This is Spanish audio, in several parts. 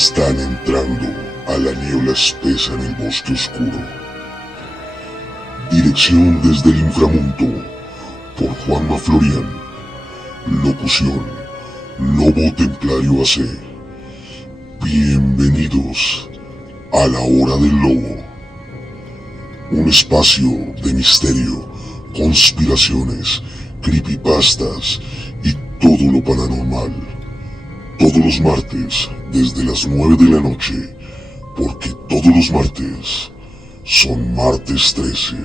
Están entrando a la niebla espesa en el bosque oscuro. Dirección desde el inframundo por Juanma Florian. Locución Lobo Templario AC. Bienvenidos a la Hora del Lobo. Un espacio de misterio, conspiraciones, creepypastas y todo lo paranormal. Todos los martes desde las 9 de la noche, porque todos los martes son martes 13.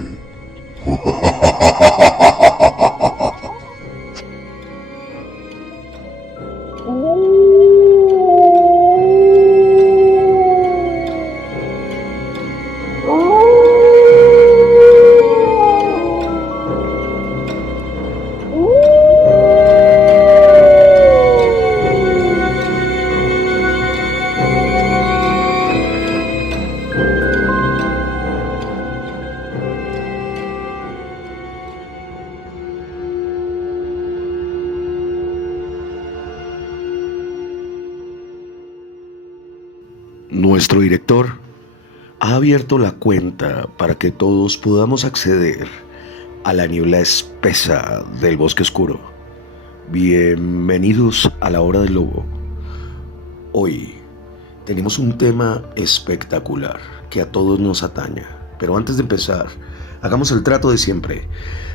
Nuestro director ha abierto la cuenta para que todos podamos acceder a la niebla espesa del bosque oscuro. Bienvenidos a la Hora del Lobo. Hoy tenemos un tema espectacular que a todos nos atañe. Pero antes de empezar, hagamos el trato de siempre.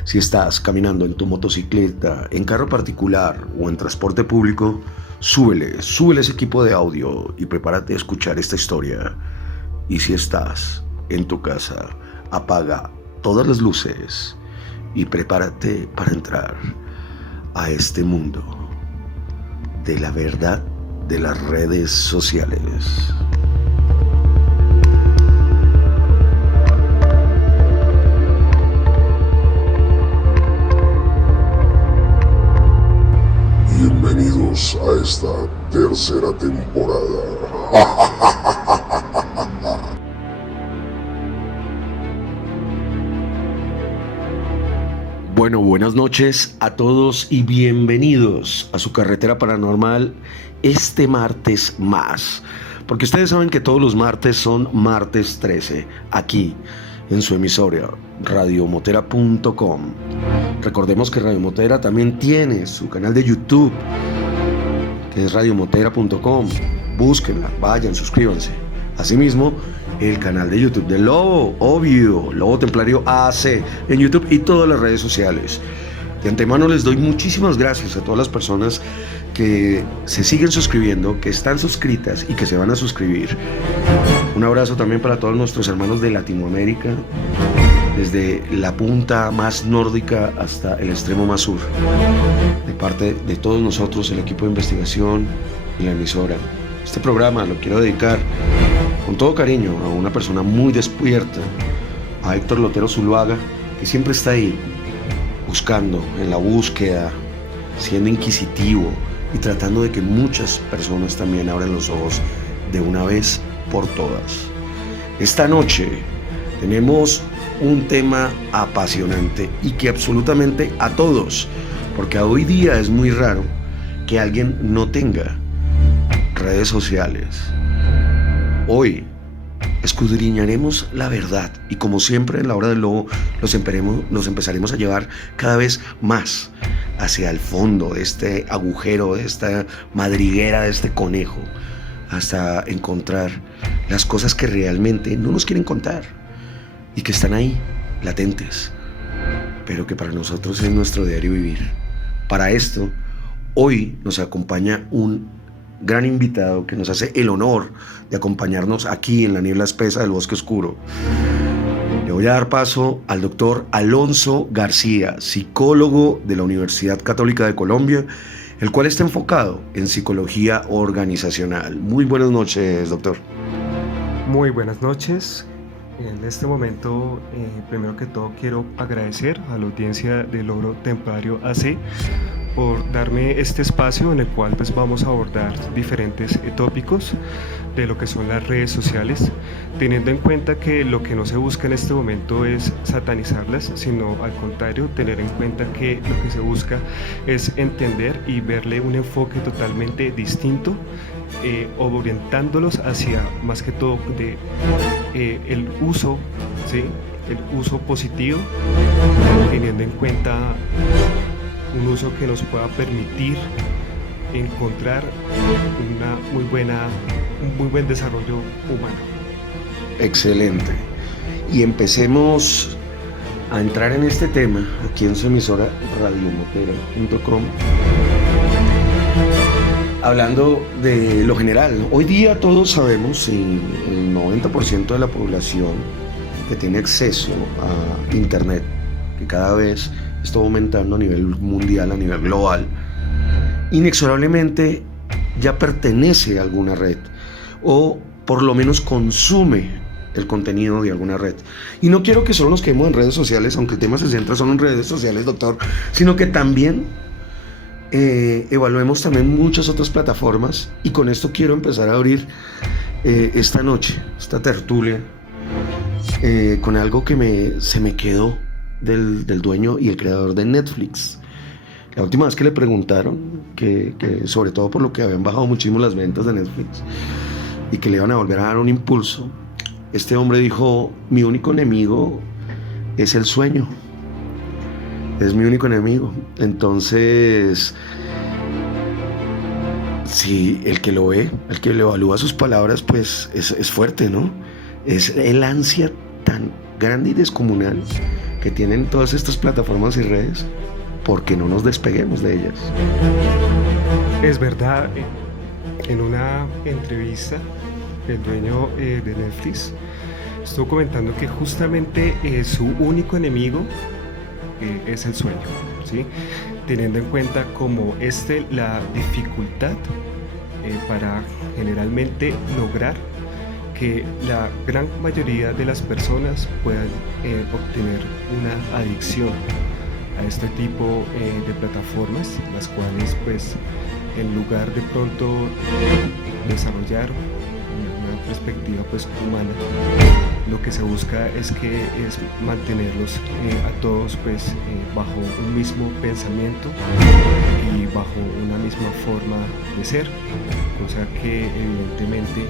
Si estás caminando en tu motocicleta, en carro particular o en transporte público, súbele ese equipo de audio y prepárate a escuchar esta historia. Y si estás en tu casa, apaga todas las luces y prepárate para entrar a este mundo de la verdad de las redes sociales. Bienvenidos a esta tercera temporada. Bueno, buenas noches a todos y bienvenidos a su carretera paranormal este martes más. Porque ustedes saben que todos los martes son martes 13, aquí en su emisora radiomotera.com. Recordemos que Radio Motera también tiene su canal de YouTube, que es radiomotera.com. Búsquenla, vayan, suscríbanse. Asimismo, el canal de YouTube de Lobo, obvio, Lobo Templario AC, en YouTube y todas las redes sociales. De antemano les doy muchísimas gracias a todas las personas que se siguen suscribiendo, que están suscritas y que se van a suscribir. Un abrazo también para todos nuestros hermanos de Latinoamérica, desde la punta más nórdica hasta el extremo más sur. De parte de todos nosotros, el equipo de investigación y la emisora. Este programa lo quiero dedicar con todo cariño a una persona muy despierta, a Héctor Lotero Zuluaga, que siempre está ahí, buscando, en la búsqueda, siendo inquisitivo y tratando de que muchas personas también abran los ojos de una vez por todas. Esta noche tenemos un tema apasionante y que absolutamente a todos, porque hoy día es muy raro que alguien no tenga redes sociales. Hoy escudriñaremos la verdad y como siempre en la Hora del Lobo nos empezaremos a llevar cada vez más hacia el fondo de este agujero, de esta madriguera, de este conejo, hasta encontrar las cosas que realmente no nos quieren contar y que están ahí, latentes, pero que para nosotros es nuestro diario vivir. Para esto, hoy nos acompaña un gran invitado que nos hace el honor de acompañarnos aquí en la niebla espesa del bosque oscuro. Le voy a dar paso al doctor Alonso García, psicólogo de la Universidad Católica de Colombia, el cual está enfocado en psicología organizacional. Muy buenas noches, doctor. Muy buenas noches. En este momento, primero que todo, quiero agradecer a la audiencia de Lobo Templario AC por darme este espacio en el cual pues vamos a abordar diferentes tópicos de lo que son las redes sociales, teniendo en cuenta que lo que no se busca en este momento es satanizarlas, sino al contrario, tener en cuenta que lo que se busca es entender y verle un enfoque totalmente distinto orientándolos hacia más que todo el uso, ¿sí? El uso positivo, teniendo en cuenta un uso que nos pueda permitir encontrar un muy buen desarrollo humano. Excelente. Y empecemos a entrar en este tema aquí en su emisora radiomotera.com, hablando de lo general. Hoy día todos sabemos, y el 90% de la población que tiene acceso a internet, que cada vez está aumentando a nivel mundial, a nivel global, inexorablemente ya pertenece a alguna red o por lo menos consume el contenido de alguna red. Y no quiero que solo nos quedemos en redes sociales, aunque el tema se centra solo en redes sociales, doctor, sino que también evaluemos también muchas otras plataformas. Y con esto quiero empezar a abrir esta noche, esta tertulia, con algo que se me quedó del dueño y el creador de Netflix. La última vez que le preguntaron, que sobre todo por lo que habían bajado muchísimo las ventas de Netflix y que le iban a volver a dar un impulso, este hombre dijo: mi único enemigo es el sueño. Es mi único enemigo. Entonces, si el que lo ve, el que le evalúa sus palabras, pues es fuerte, ¿no? Es el ansia tan grande y descomunal que tienen todas estas plataformas y redes, porque no nos despeguemos de ellas. Es verdad, en una entrevista, el dueño de Netflix estuvo comentando que justamente su único enemigo es el sueño, ¿sí? Teniendo en cuenta como la dificultad para generalmente lograr que la gran mayoría de las personas puedan obtener una adicción a este tipo de plataformas, las cuales pues en lugar de pronto desarrollar una perspectiva pues humana, lo que se busca es mantenerlos a todos pues bajo un mismo pensamiento y bajo una misma forma de ser, cosa que evidentemente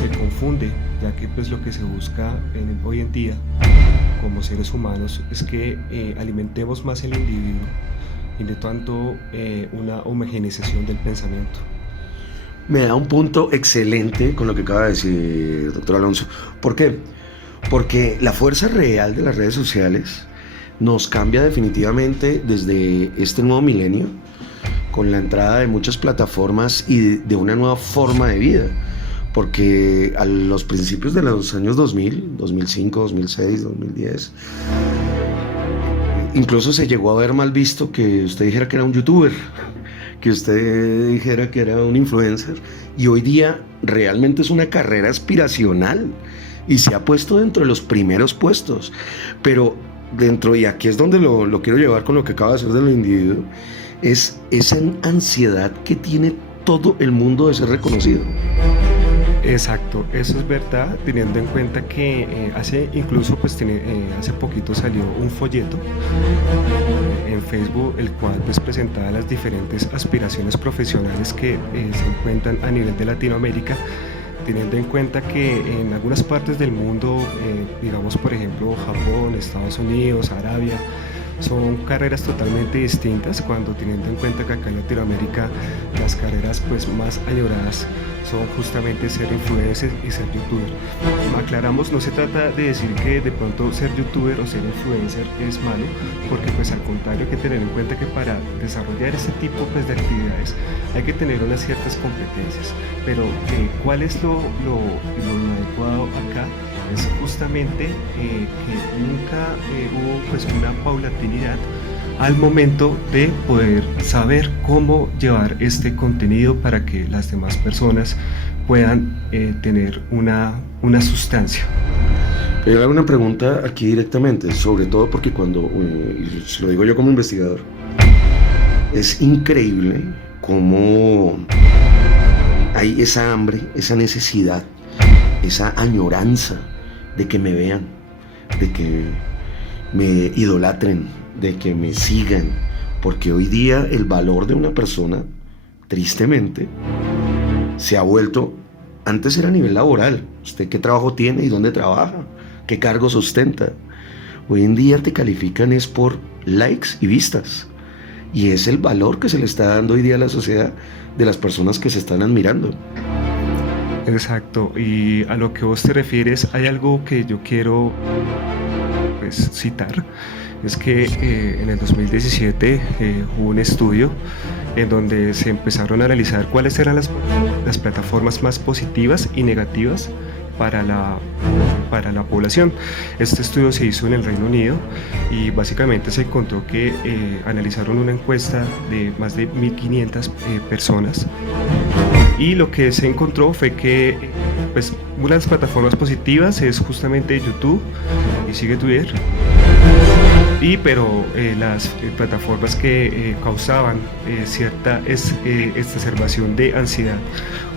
se confunde, ya que pues lo que se busca hoy en día como seres humanos es que alimentemos más el individuo y de tanto una homogeneización del pensamiento. Me da un punto excelente con lo que acaba de decir, doctor Alonso. ¿Por qué? Porque la fuerza real de las redes sociales nos cambia definitivamente desde este nuevo milenio, con la entrada de muchas plataformas y de una nueva forma de vida. Porque a los principios de los años 2000, 2005, 2006, 2010, incluso se llegó a ver mal visto que usted dijera que era un youtuber, que usted dijera que era un influencer, y hoy día realmente es una carrera aspiracional y se ha puesto dentro de los primeros puestos. Pero dentro, y aquí es donde lo quiero llevar con lo que acaba de hacer de lo individuo, es esa ansiedad que tiene todo el mundo de ser reconocido. Exacto, eso es verdad, teniendo en cuenta que hace poquito salió un folleto en Facebook, el cual pues presentaba las diferentes aspiraciones profesionales que se encuentran a nivel de Latinoamérica, teniendo en cuenta que en algunas partes del mundo, digamos por ejemplo Japón, Estados Unidos, Arabia, son carreras totalmente distintas, cuando teniendo en cuenta que acá en Latinoamérica las carreras pues más añoradas son justamente ser influencer y ser youtuber. Aclaramos, no se trata de decir que de pronto ser youtuber o ser influencer es malo, porque pues al contrario hay que tener en cuenta que para desarrollar este tipo pues de actividades hay que tener unas ciertas competencias, pero ¿cuál es lo adecuado acá? Es justamente que nunca hubo pues una paulatinidad al momento de poder saber cómo llevar este contenido para que las demás personas puedan tener una sustancia. Pero yo hago una pregunta aquí directamente, sobre todo porque cuando, y se lo digo yo como investigador, es increíble cómo hay esa hambre, esa necesidad, esa añoranza de que me vean, de que me idolatren, de que me sigan, porque hoy día el valor de una persona, tristemente, se ha vuelto, antes era a nivel laboral, usted qué trabajo tiene y dónde trabaja, qué cargo sustenta. Hoy en día te califican es por likes y vistas. Y es el valor que se le está dando hoy día a la sociedad de las personas que se están admirando. Exacto, y a lo que vos te refieres, hay algo que yo quiero pues, citar, es que en el 2017 hubo un estudio en donde se empezaron a analizar cuáles eran las plataformas más positivas y negativas para la población. Este estudio se hizo en el Reino Unido y básicamente se encontró que analizaron una encuesta de más de 1.500 personas, y lo que se encontró fue que pues, una de las plataformas positivas es justamente YouTube y sigue Twitter, pero las plataformas que causaban cierta exacerbación de ansiedad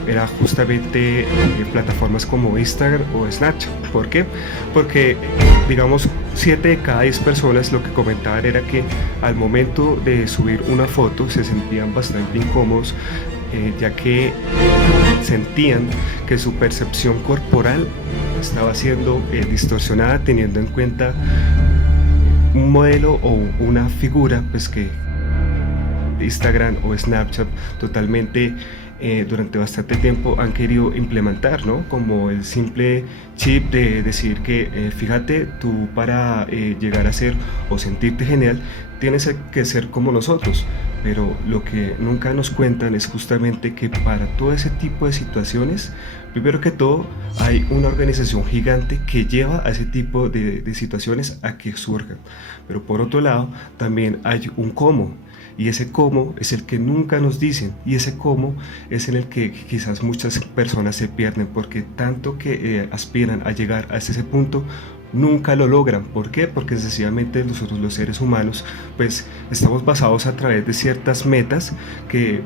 era justamente plataformas como Instagram o Snapchat. ¿Por qué? Porque, digamos, 7 de cada 10 personas lo que comentaban era que al momento de subir una foto se sentían bastante incómodos, ya que sentían que su percepción corporal estaba siendo distorsionada, teniendo en cuenta un modelo o una figura pues que Instagram o Snapchat totalmente durante bastante tiempo han querido implementar, ¿no? Como el simple chip de decir que fíjate, tú para llegar a ser o sentirte genial tienes que ser como nosotros, pero lo que nunca nos cuentan es justamente que para todo ese tipo de situaciones, primero que todo, hay una organización gigante que lleva a ese tipo de situaciones a que surjan, pero por otro lado también hay un cómo. Y ese cómo es el que nunca nos dicen, y ese cómo es en el que quizás muchas personas se pierden, porque tanto que aspiran a llegar a ese punto, nunca lo logran. ¿Por qué? Porque sencillamente nosotros los seres humanos pues estamos basados a través de ciertas metas que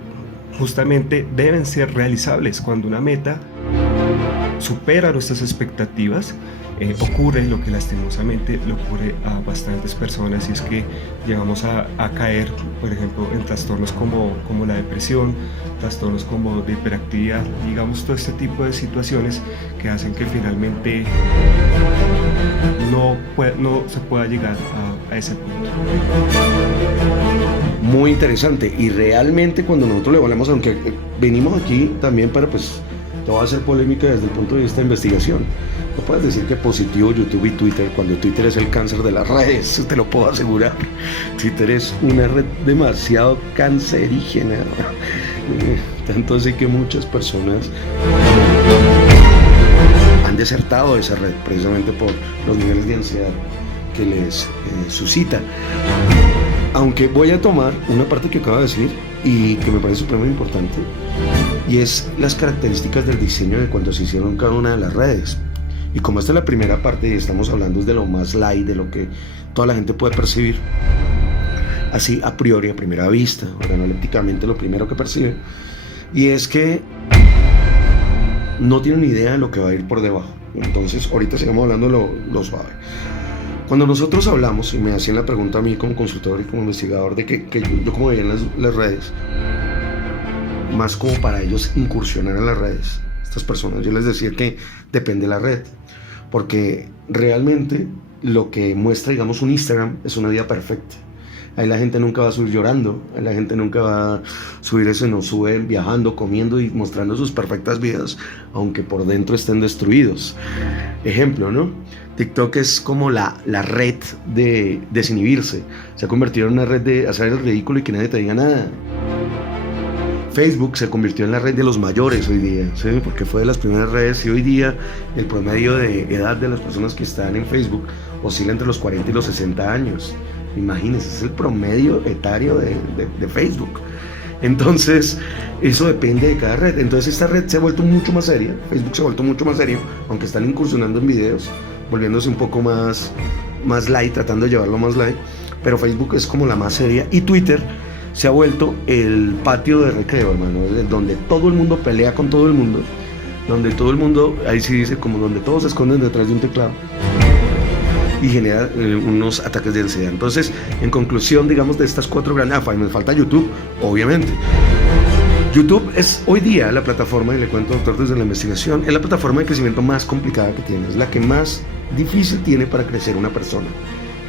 justamente deben ser realizables. Cuando una meta supera nuestras expectativas, ocurre lo que lastimosamente le ocurre a bastantes personas, y es que llegamos a caer, por ejemplo, en trastornos como la depresión, trastornos como de hiperactividad, digamos, todo este tipo de situaciones que hacen que finalmente no se pueda llegar a ese punto. Muy interesante, y realmente cuando nosotros le hablamos, aunque venimos aquí también para pues te voy a hacer polémica desde el punto de vista de investigación. No puedes decir que positivo YouTube y Twitter, cuando Twitter es el cáncer de las redes, te lo puedo asegurar. Twitter es una red demasiado cancerígena. Tanto así que muchas personas han desertado de esa red precisamente por los niveles de ansiedad que les suscita. Aunque voy a tomar una parte que acabo de decir y que me parece supremamente importante, y es las características del diseño de cuando se hicieron cada una de las redes. Y como esta es la primera parte y estamos hablando de lo más light, de lo que toda la gente puede percibir, así a priori, a primera vista, analíticamente lo primero que perciben, y es que no tienen ni idea de lo que va a ir por debajo. Entonces ahorita sigamos hablando de lo suave. Cuando nosotros hablamos, y me hacían la pregunta a mí como consultor y como investigador de que yo como veía en las redes, más como para ellos incursionar en las redes, estas personas, yo les decía que depende de la red, porque realmente lo que muestra, digamos, un Instagram es una vida perfecta. Ahí la gente nunca va a subir llorando, ahí la gente nunca va a subir eso, no sube viajando, comiendo y mostrando sus perfectas vidas, aunque por dentro estén destruidos. Ejemplo, ¿no? TikTok es como la red de desinhibirse, se ha convertido en una red de hacer el ridículo y que nadie te diga nada. Facebook se convirtió en la red de los mayores hoy día, ¿sí? Porque fue de las primeras redes, y hoy día el promedio de edad de las personas que están en Facebook oscila entre los 40 y los 60 años. Imagínense, es el promedio etario de Facebook. Entonces, eso depende de cada red. Entonces, esta red se ha vuelto mucho más seria, Facebook se ha vuelto mucho más serio, aunque están incursionando en videos, volviéndose un poco más light, tratando de llevarlo más light, pero Facebook es como la más seria, y Twitter se ha vuelto el patio de recreo, hermano, donde todo el mundo pelea con todo el mundo, donde todo el mundo, ahí sí dice, como donde todos se esconden detrás de un teclado y genera unos ataques de ansiedad. Entonces, en conclusión, digamos, de estas 4 grandes, me falta YouTube, obviamente. YouTube es hoy día la plataforma, y le cuento, doctor, desde la investigación, es la plataforma de crecimiento más complicada que tiene, es la que más difícil tiene para crecer una persona.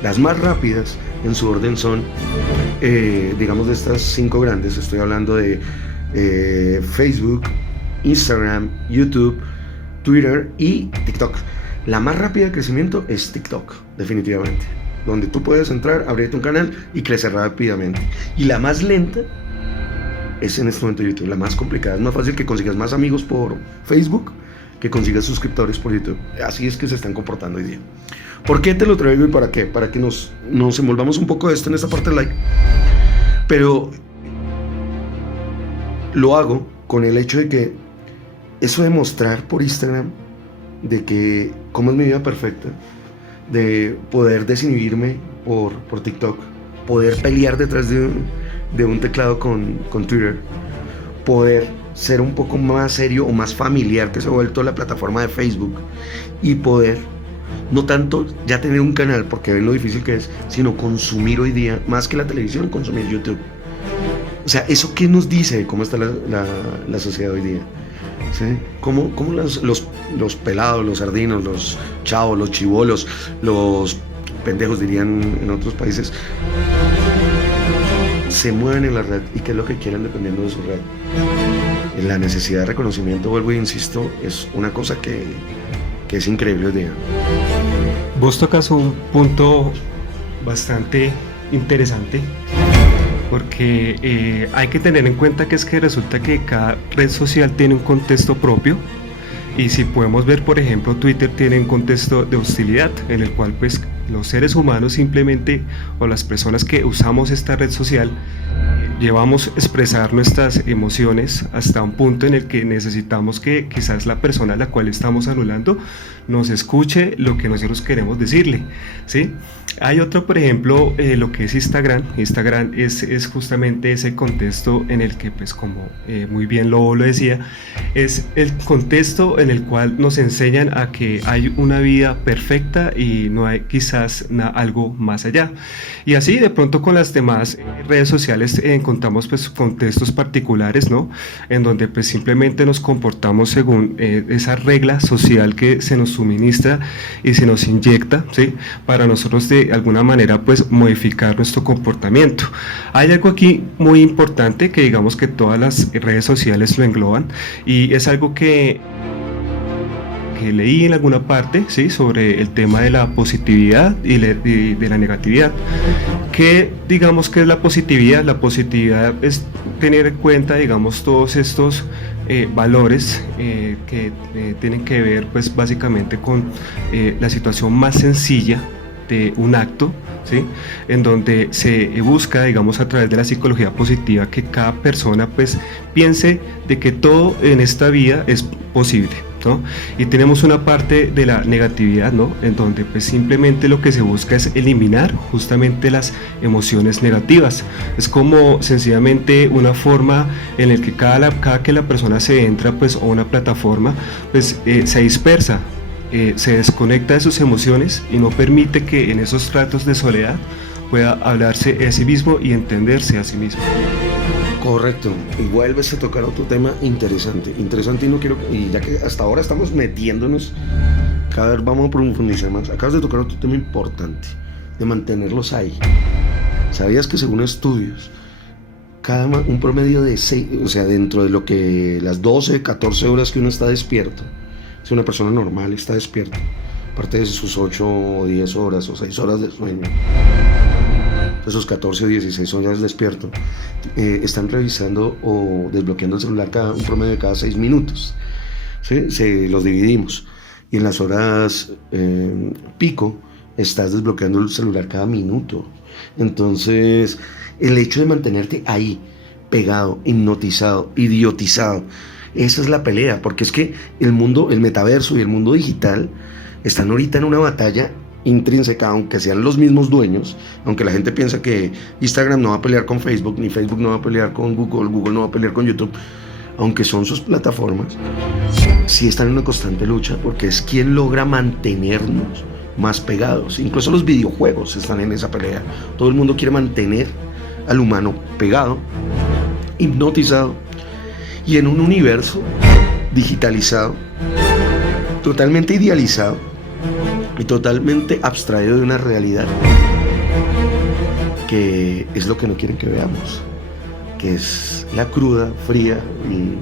Las más rápidas en su orden son, digamos, de estas 5 grandes, estoy hablando de Facebook, Instagram, YouTube, Twitter y TikTok. La más rápida de crecimiento es TikTok, definitivamente, donde tú puedes entrar, abrirte un canal y crecer rápidamente. Y la más lenta es en este momento YouTube, la más complicada. Es más fácil que consigas más amigos por Facebook que consigas suscriptores por YouTube. Así es que se están comportando hoy día. ¿Por qué te lo traigo y para qué? Para que nos envolvamos un poco de esto en esta parte del like. Pero lo hago con el hecho de que eso de mostrar por Instagram de que cómo es mi vida perfecta, de poder desinhibirme por TikTok, poder pelear detrás de un teclado con Twitter, poder ser un poco más serio o más familiar que se ha vuelto la plataforma de Facebook, y poder no tanto ya tener un canal, porque ven lo difícil que es, sino consumir hoy día, más que la televisión, consumir YouTube. O sea, ¿eso qué nos dice de cómo está la sociedad hoy día? ¿Sí? ¿Cómo los pelados, los sardinos, los chavos, los chibolos, los pendejos dirían en otros países, se mueven en la red y qué es lo que quieren dependiendo de su red? La necesidad de reconocimiento, vuelvo e insisto, es una cosa que es increíble hoy día. Vos tocas un punto bastante interesante, porque hay que tener en cuenta que es que resulta que cada red social tiene un contexto propio, y si podemos ver, por ejemplo, Twitter tiene un contexto de hostilidad en el cual pues los seres humanos simplemente, o las personas que usamos esta red social, llevamos a expresar nuestras emociones hasta un punto en el que necesitamos que quizás la persona a la cual estamos anulando nos escuche lo que nosotros queremos decirle, ¿sí? Hay otro, por ejemplo, lo que es Instagram. Instagram es justamente ese contexto en el que, pues como muy bien lo decía, es el contexto en el cual nos enseñan a que hay una vida perfecta y no hay quizás algo más allá. Y así de pronto con las demás redes sociales encontramos pues contextos particulares, ¿no? En donde pues simplemente nos comportamos según esa regla social que se nos suministra y se nos inyecta, ¿sí? Para nosotros de alguna manera pues modificar nuestro comportamiento. Hay algo aquí muy importante que digamos que todas las redes sociales lo engloban, y es algo que leí en alguna parte, ¿sí? Sobre el tema de la positividad y de la negatividad. ¿Qué digamos que es la positividad? La positividad es tener en cuenta, digamos, todos estos valores que tienen que ver pues básicamente con la situación más sencilla de un acto, ¿sí? En donde se busca, digamos, a través de la psicología positiva, que cada persona pues piense de que todo en esta vida es posible, ¿no? Y tenemos una parte de la negatividad, ¿no? En donde pues simplemente lo que se busca es eliminar justamente las emociones negativas. Es como sencillamente una forma en la que cada que la persona se entra pues a una plataforma pues se dispersa, se desconecta de sus emociones y no permite que en esos ratos de soledad pueda hablarse a sí mismo y entenderse a sí mismo. Correcto, y vuelves a tocar otro tema interesante, y no quiero, y ya que hasta ahora estamos metiéndonos, cada vez vamos a profundizar más. Acabas de tocar otro tema importante, de mantenerlos ahí. ¿Sabías que según estudios, un promedio de 6, o sea, dentro de lo que las 12, 14 horas que uno está despierto, si una persona normal está despierta, aparte de sus 8 o 10 horas o 6 horas de sueño, esos 14 o 16 horas despierto, están revisando o desbloqueando el celular un promedio de cada 6 minutos, ¿sí? Se los dividimos, y en las horas pico estás desbloqueando el celular cada minuto. Entonces el hecho de mantenerte ahí pegado, hipnotizado, idiotizado, esa es la pelea, porque es que el mundo, el metaverso y el mundo digital están ahorita en una batalla intrínseca, aunque sean los mismos dueños, aunque la gente piensa que Instagram no va a pelear con Facebook, ni Facebook no va a pelear con Google, Google no va a pelear con YouTube, aunque son sus plataformas, sí están en una constante lucha, porque es quien logra mantenernos más pegados. Incluso los videojuegos están en esa pelea. Todo el mundo quiere mantener al humano pegado, hipnotizado, y en un universo digitalizado, totalmente idealizado y totalmente abstraído de una realidad que es lo que no quieren que veamos, que es la cruda, fría y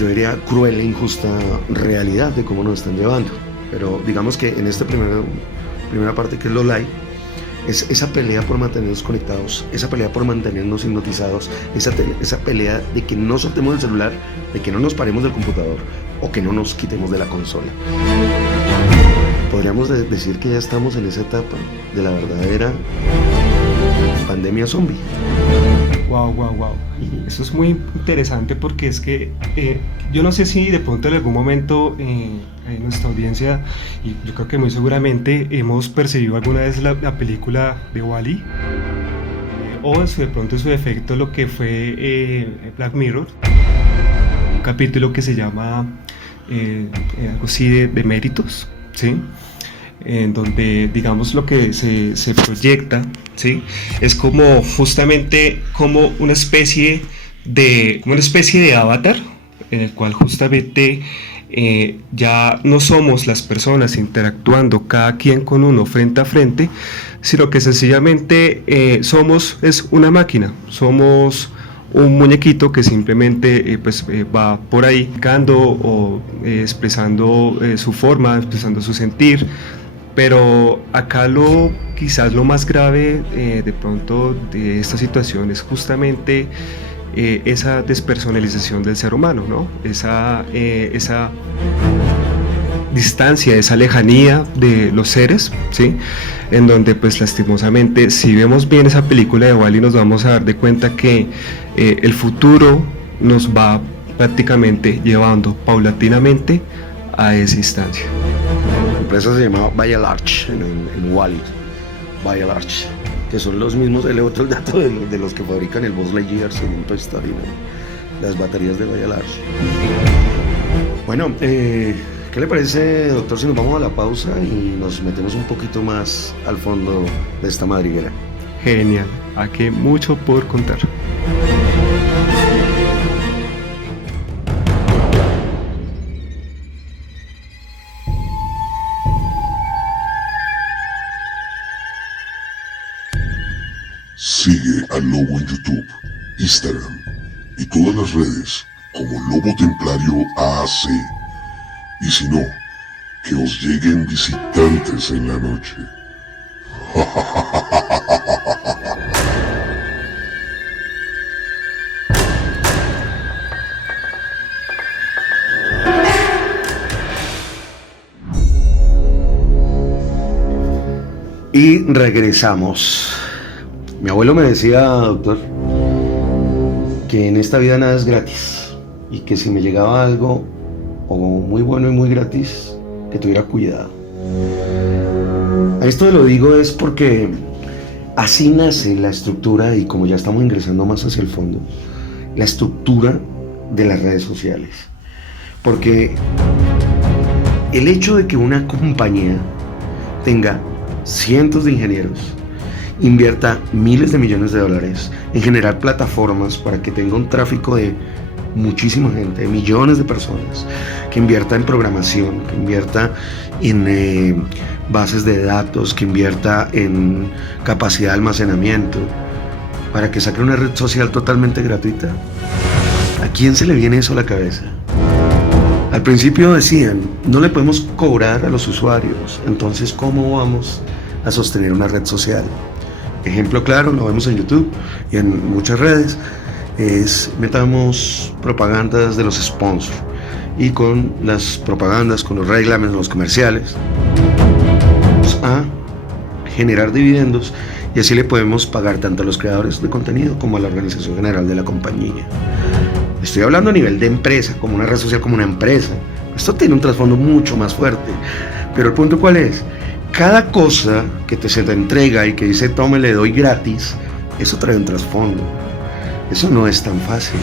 yo diría cruel e injusta realidad de cómo nos están llevando. Pero digamos que en esta primera parte, que es lo live, es esa pelea por mantenernos conectados, esa pelea por mantenernos hipnotizados, esa pelea de que no soltemos el celular, de que no nos paremos del computador o que no nos quitemos de la consola. Podríamos decir que ya estamos en esa etapa de la verdadera pandemia zombie. Wow. Eso es muy interesante porque es que yo no sé si de pronto en algún momento en nuestra audiencia, y yo creo que muy seguramente hemos percibido alguna vez la película de WALL-E, o de pronto en su defecto lo que fue Black Mirror, un capítulo que se llama algo así de méritos, ¿sí? En donde digamos lo que se proyecta, ¿sí? Es como justamente como una especie de avatar en el cual justamente ya no somos las personas interactuando cada quien con uno frente a frente, sino que sencillamente es una máquina, somos un muñequito que simplemente va por ahí indicando o expresando su forma, expresando su sentir. Pero acá quizás lo más grave de pronto de esta situación es justamente esa despersonalización del ser humano, ¿no? Esa distancia, esa lejanía de los seres, ¿sí? En donde pues lastimosamente si vemos bien esa película de WALL-E nos vamos a dar de cuenta que el futuro nos va prácticamente llevando paulatinamente a esa instancia. La empresa se llamaba BioLarge en WALL-E, BioLarge, que son los mismos, el otro dato de los que fabrican el Buzz Lightyear en Toy Story, ¿no? Las baterías de BioLarge. Bueno, ¿qué le parece, doctor, si nos vamos a la pausa y nos metemos un poquito más al fondo de esta madriguera? Genial, aquí hay mucho por contar. Sigue al Lobo en YouTube, Instagram y todas las redes como Lobo Templario AAC. Y si no, que os lleguen visitantes en la noche. Y regresamos. Mi abuelo me decía, doctor, que en esta vida nada es gratis y que si me llegaba algo o muy bueno y muy gratis, que tuviera cuidado. A esto lo digo es porque así nace la estructura, y como ya estamos ingresando más hacia el fondo, la estructura de las redes sociales. Porque el hecho de que una compañía tenga cientos de ingenieros, invierta miles de millones de dólares en generar plataformas para que tenga un tráfico de muchísima gente, de millones de personas, que invierta en programación, que invierta en bases de datos, que invierta en capacidad de almacenamiento, para que saque una red social totalmente gratuita. ¿A quién se le viene eso a la cabeza? Al principio decían, no le podemos cobrar a los usuarios, entonces ¿cómo vamos a sostener una red social? Ejemplo claro, lo vemos en YouTube y en muchas redes, metamos propagandas de los sponsors, y con las propagandas, con los reglamentos, los comerciales, vamos a generar dividendos, y así le podemos pagar tanto a los creadores de contenido como a la organización general de la compañía. Estoy hablando a nivel de empresa, como una red social, como una empresa. Esto tiene un trasfondo mucho más fuerte, pero el punto ¿cuál es? Cada cosa que se te entrega y que dice tome, le doy gratis, eso trae un trasfondo. Eso no es tan fácil.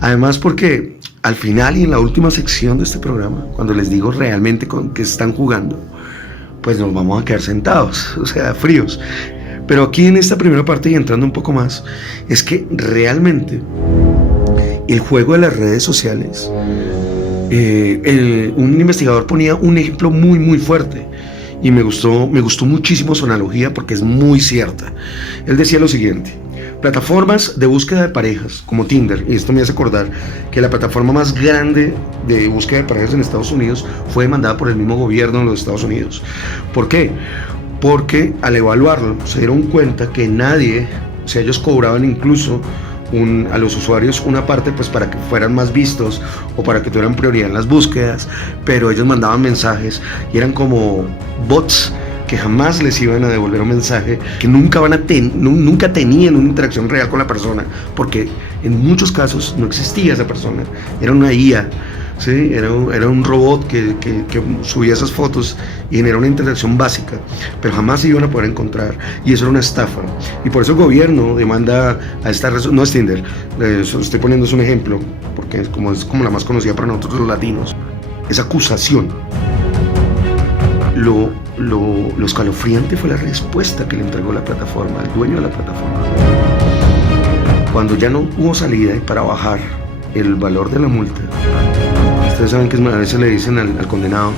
Además porque al final y en la última sección de este programa, cuando les digo realmente con qué están jugando, pues nos vamos a quedar sentados, o sea, fríos. Pero aquí en esta primera parte y entrando un poco más, es que realmente el juego de las redes sociales, un investigador ponía un ejemplo muy muy fuerte y me gustó muchísimo su analogía porque es muy cierta. Él decía lo siguiente: plataformas de búsqueda de parejas como Tinder, y esto me hace acordar que la plataforma más grande de búsqueda de parejas en Estados Unidos fue demandada por el mismo gobierno de los Estados Unidos. ¿Por qué? Porque al evaluarlo se dieron cuenta que nadie, o sea, ellos cobraban incluso a los usuarios una parte pues para que fueran más vistos o para que tuvieran prioridad en las búsquedas, pero ellos mandaban mensajes y eran como bots que jamás les iban a devolver un mensaje, que nunca tenían una interacción real con la persona, porque en muchos casos no existía esa persona, era una IA, ¿sí? Era un robot que subía esas fotos y generaba una interacción básica, pero jamás se iban a poder encontrar, y eso era una estafa. Y por eso el gobierno demanda a esta red, no es Tinder, estoy poniendo un ejemplo, porque es como la más conocida para nosotros los latinos, esa acusación. Lo escalofriante fue la respuesta que le entregó la plataforma, el dueño de la plataforma. Cuando ya no hubo salida y para bajar el valor de la multa, ustedes saben que a veces le dicen al condenado,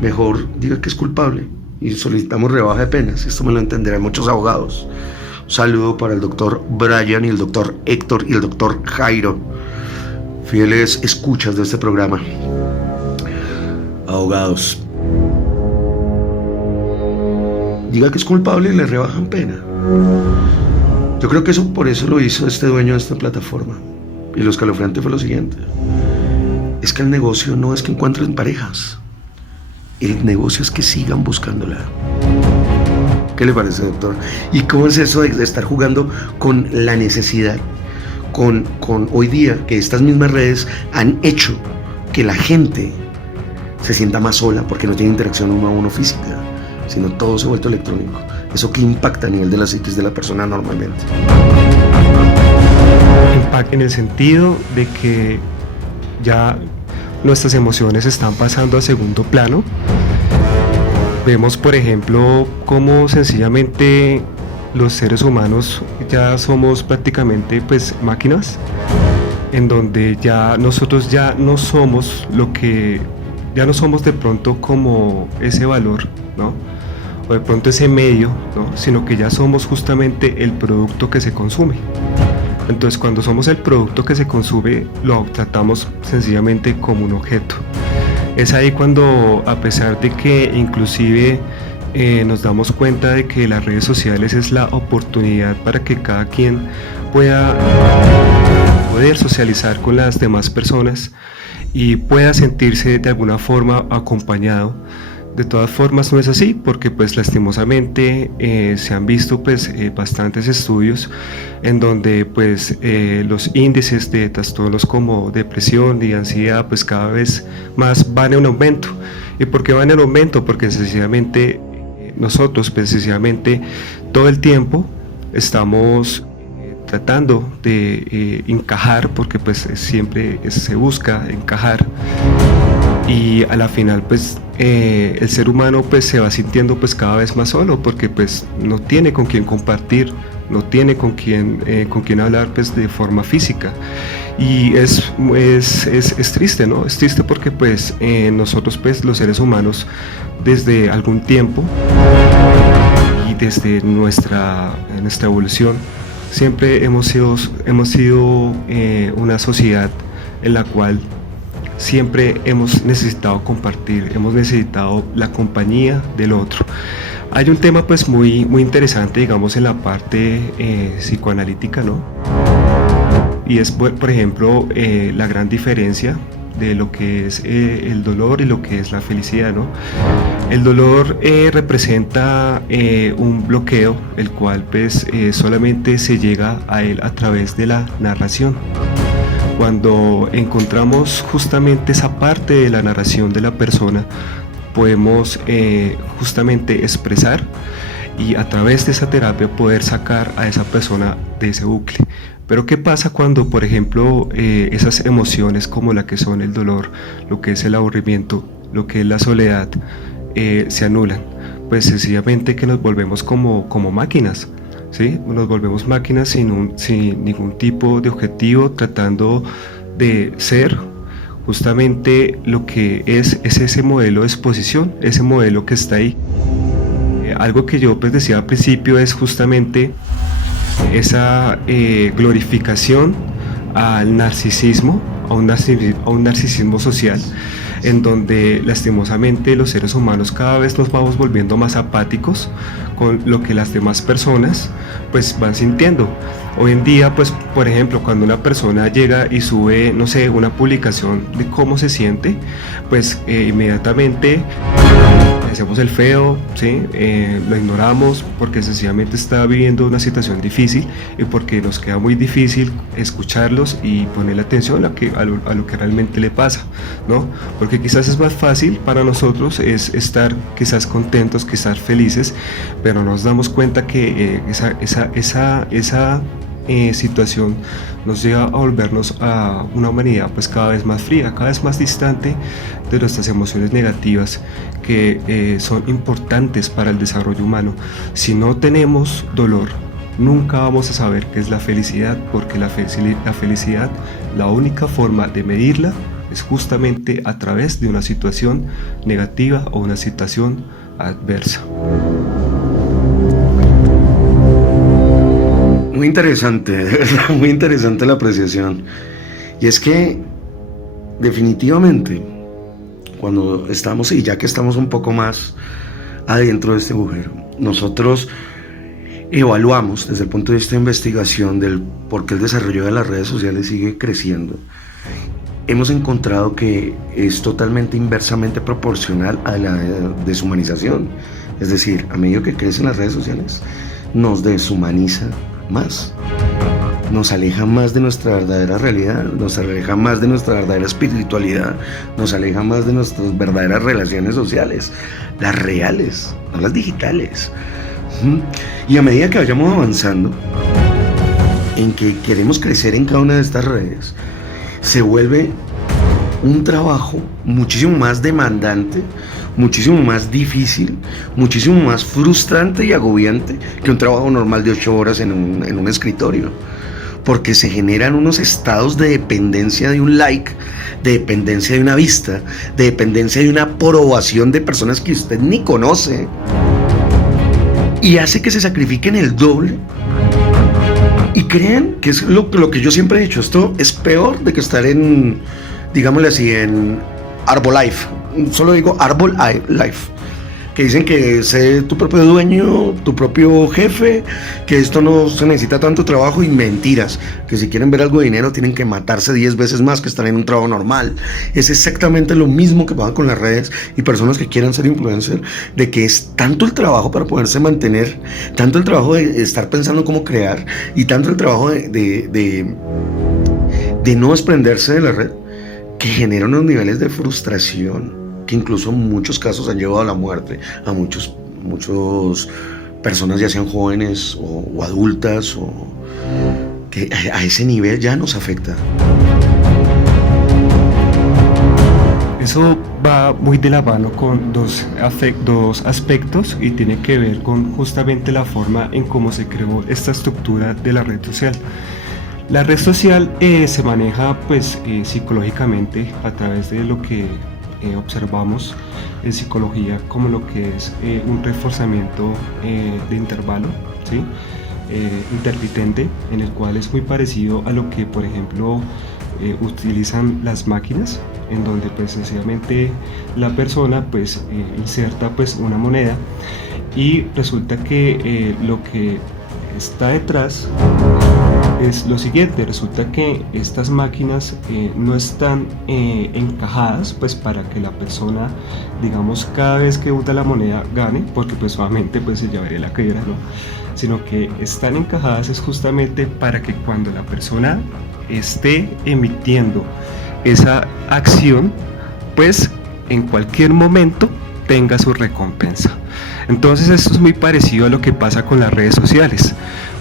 mejor diga que es culpable y solicitamos rebaja de penas. Esto me lo entenderán muchos abogados. Un saludo para el doctor Brian y el doctor Héctor y el doctor Jairo, fieles escuchas de este programa. Abogados, diga que es culpable y le rebajan pena. Yo creo que por eso lo hizo este dueño de esta plataforma. Y lo escalofriante fue lo siguiente: es que el negocio no es que encuentren parejas, el negocio es que sigan buscándola. ¿Qué le parece, doctor? ¿Y cómo es eso de estar jugando con la necesidad? Con hoy día que estas mismas redes han hecho que la gente se sienta más sola porque no tiene interacción uno a uno física, sino todo se ha vuelto electrónico. ¿Eso qué impacta a nivel de la psiquis de la persona normalmente? Impacta en el sentido de que ya nuestras emociones están pasando a segundo plano. Vemos, por ejemplo, cómo sencillamente los seres humanos ya somos prácticamente pues máquinas, en donde ya nosotros ya no somos ya no somos de pronto como ese valor, ¿no? O de pronto ese medio, ¿no? Sino que ya somos justamente el producto que se consume. Entonces, cuando somos el producto que se consume, lo tratamos sencillamente como un objeto. Es ahí cuando, a pesar de que inclusive nos damos cuenta de que las redes sociales es la oportunidad para que cada quien pueda poder socializar con las demás personas y pueda sentirse de alguna forma acompañado. De todas formas no es así, porque pues lastimosamente se han visto pues bastantes estudios en donde pues los índices de trastornos como depresión y ansiedad pues cada vez más van en aumento. ¿Y por qué van en aumento? Porque sencillamente nosotros pues sencillamente todo el tiempo estamos tratando de encajar, porque pues siempre se busca encajar, y a la final pues el ser humano pues se va sintiendo pues cada vez más solo, porque pues no tiene con quién compartir, no tiene con quién hablar pues de forma física, y es triste, ¿no? Es triste porque pues nosotros pues los seres humanos desde algún tiempo y desde nuestra evolución siempre hemos sido una sociedad en la cual siempre hemos necesitado compartir, hemos necesitado la compañía del otro. Hay un tema pues muy interesante, digamos, en la parte psicoanalítica, ¿no? Y es, por ejemplo, la gran diferencia de lo que es el dolor y lo que es la felicidad, ¿no? El dolor representa un bloqueo, el cual pues solamente se llega a él a través de la narración. Cuando encontramos justamente esa parte de la narración de la persona, podemos justamente expresar y a través de esa terapia poder sacar a esa persona de ese bucle. Pero ¿qué pasa cuando, por ejemplo, esas emociones como la que son el dolor, lo que es el aburrimiento, lo que es la soledad, se anulan? Pues sencillamente que nos volvemos como máquinas. ¿sí? Nos volvemos máquinas sin ningún tipo de objetivo, tratando de ser justamente lo que es ese modelo de exposición, ese modelo que está ahí. Algo que yo pues decía al principio es justamente esa glorificación al narcisismo, a un narcisismo social, en donde lastimosamente los seres humanos cada vez nos vamos volviendo más apáticos con lo que las demás personas pues van sintiendo. Hoy en día, pues, por ejemplo, cuando una persona llega y sube, no sé, una publicación de cómo se siente, pues inmediatamente hacemos el feo, ¿sí? Lo ignoramos porque sencillamente está viviendo una situación difícil y porque nos queda muy difícil escucharlos y ponerle atención a lo que realmente le pasa, ¿no? Porque quizás es más fácil para nosotros es estar quizás contentos, quizás felices, pero nos damos cuenta que esa situación nos lleva a volvernos a una humanidad pues cada vez más fría, cada vez más distante de nuestras emociones negativas que son importantes para el desarrollo humano. Si no tenemos dolor, nunca vamos a saber qué es la felicidad, porque la felicidad, la única forma de medirla es justamente a través de una situación negativa o una situación adversa. Muy interesante, de verdad, muy interesante la apreciación. Y es que definitivamente cuando estamos, y ya que estamos un poco más adentro de este agujero, nosotros evaluamos desde el punto de vista de investigación del por qué el desarrollo de las redes sociales sigue creciendo. Hemos encontrado que es totalmente inversamente proporcional a la deshumanización. Es decir, a medida que crecen las redes sociales, nos deshumaniza más, nos aleja más de nuestra verdadera realidad, nos aleja más de nuestra verdadera espiritualidad, nos aleja más de nuestras verdaderas relaciones sociales, las reales, no las digitales. Y a medida que vayamos avanzando en que queremos crecer en cada una de estas redes, se vuelve un trabajo muchísimo más demandante, muchísimo más difícil, muchísimo más frustrante y agobiante que un trabajo normal de 8 horas en un escritorio, porque se generan unos estados de dependencia de un like, de dependencia de una vista, de dependencia de una aprobación de personas que usted ni conoce, y hace que se sacrifiquen el doble. Y crean que es lo que yo siempre he dicho, esto es peor de que estar en, digámosle así, en Arbolife. Solo digo Arbolife, que dicen que sé tu propio dueño, tu propio jefe, que esto no se necesita tanto trabajo, y mentiras, que si quieren ver algo de dinero tienen que matarse 10 veces más que estar en un trabajo normal. Es exactamente lo mismo que pasa con las redes y personas que quieran ser influencer, de que es tanto el trabajo para poderse mantener, tanto el trabajo de estar pensando cómo crear y tanto el trabajo de no desprenderse de la red, que genera unos niveles de frustración que incluso en muchos casos han llevado a la muerte a muchos personas, ya sean jóvenes o adultas, o que a ese nivel ya nos afecta. Eso va muy de la mano con dos aspectos, y tiene que ver con justamente la forma en cómo se creó esta estructura de la red social. La red social se maneja pues psicológicamente a través de lo que observamos en psicología como lo que es un reforzamiento de intervalo, ¿sí? Intermitente, en el cual es muy parecido a lo que por ejemplo utilizan las máquinas, en donde pues sencillamente la persona pues inserta pues una moneda, y resulta que lo que está detrás es lo siguiente. Resulta que estas máquinas no están encajadas pues para que la persona, digamos, cada vez que usa la moneda gane, porque pues obviamente pues se llevaría la caída, ¿no? Sino que están encajadas es justamente para que cuando la persona esté emitiendo esa acción, pues en cualquier momento tenga su recompensa. Entonces esto es muy parecido a lo que pasa con las redes sociales.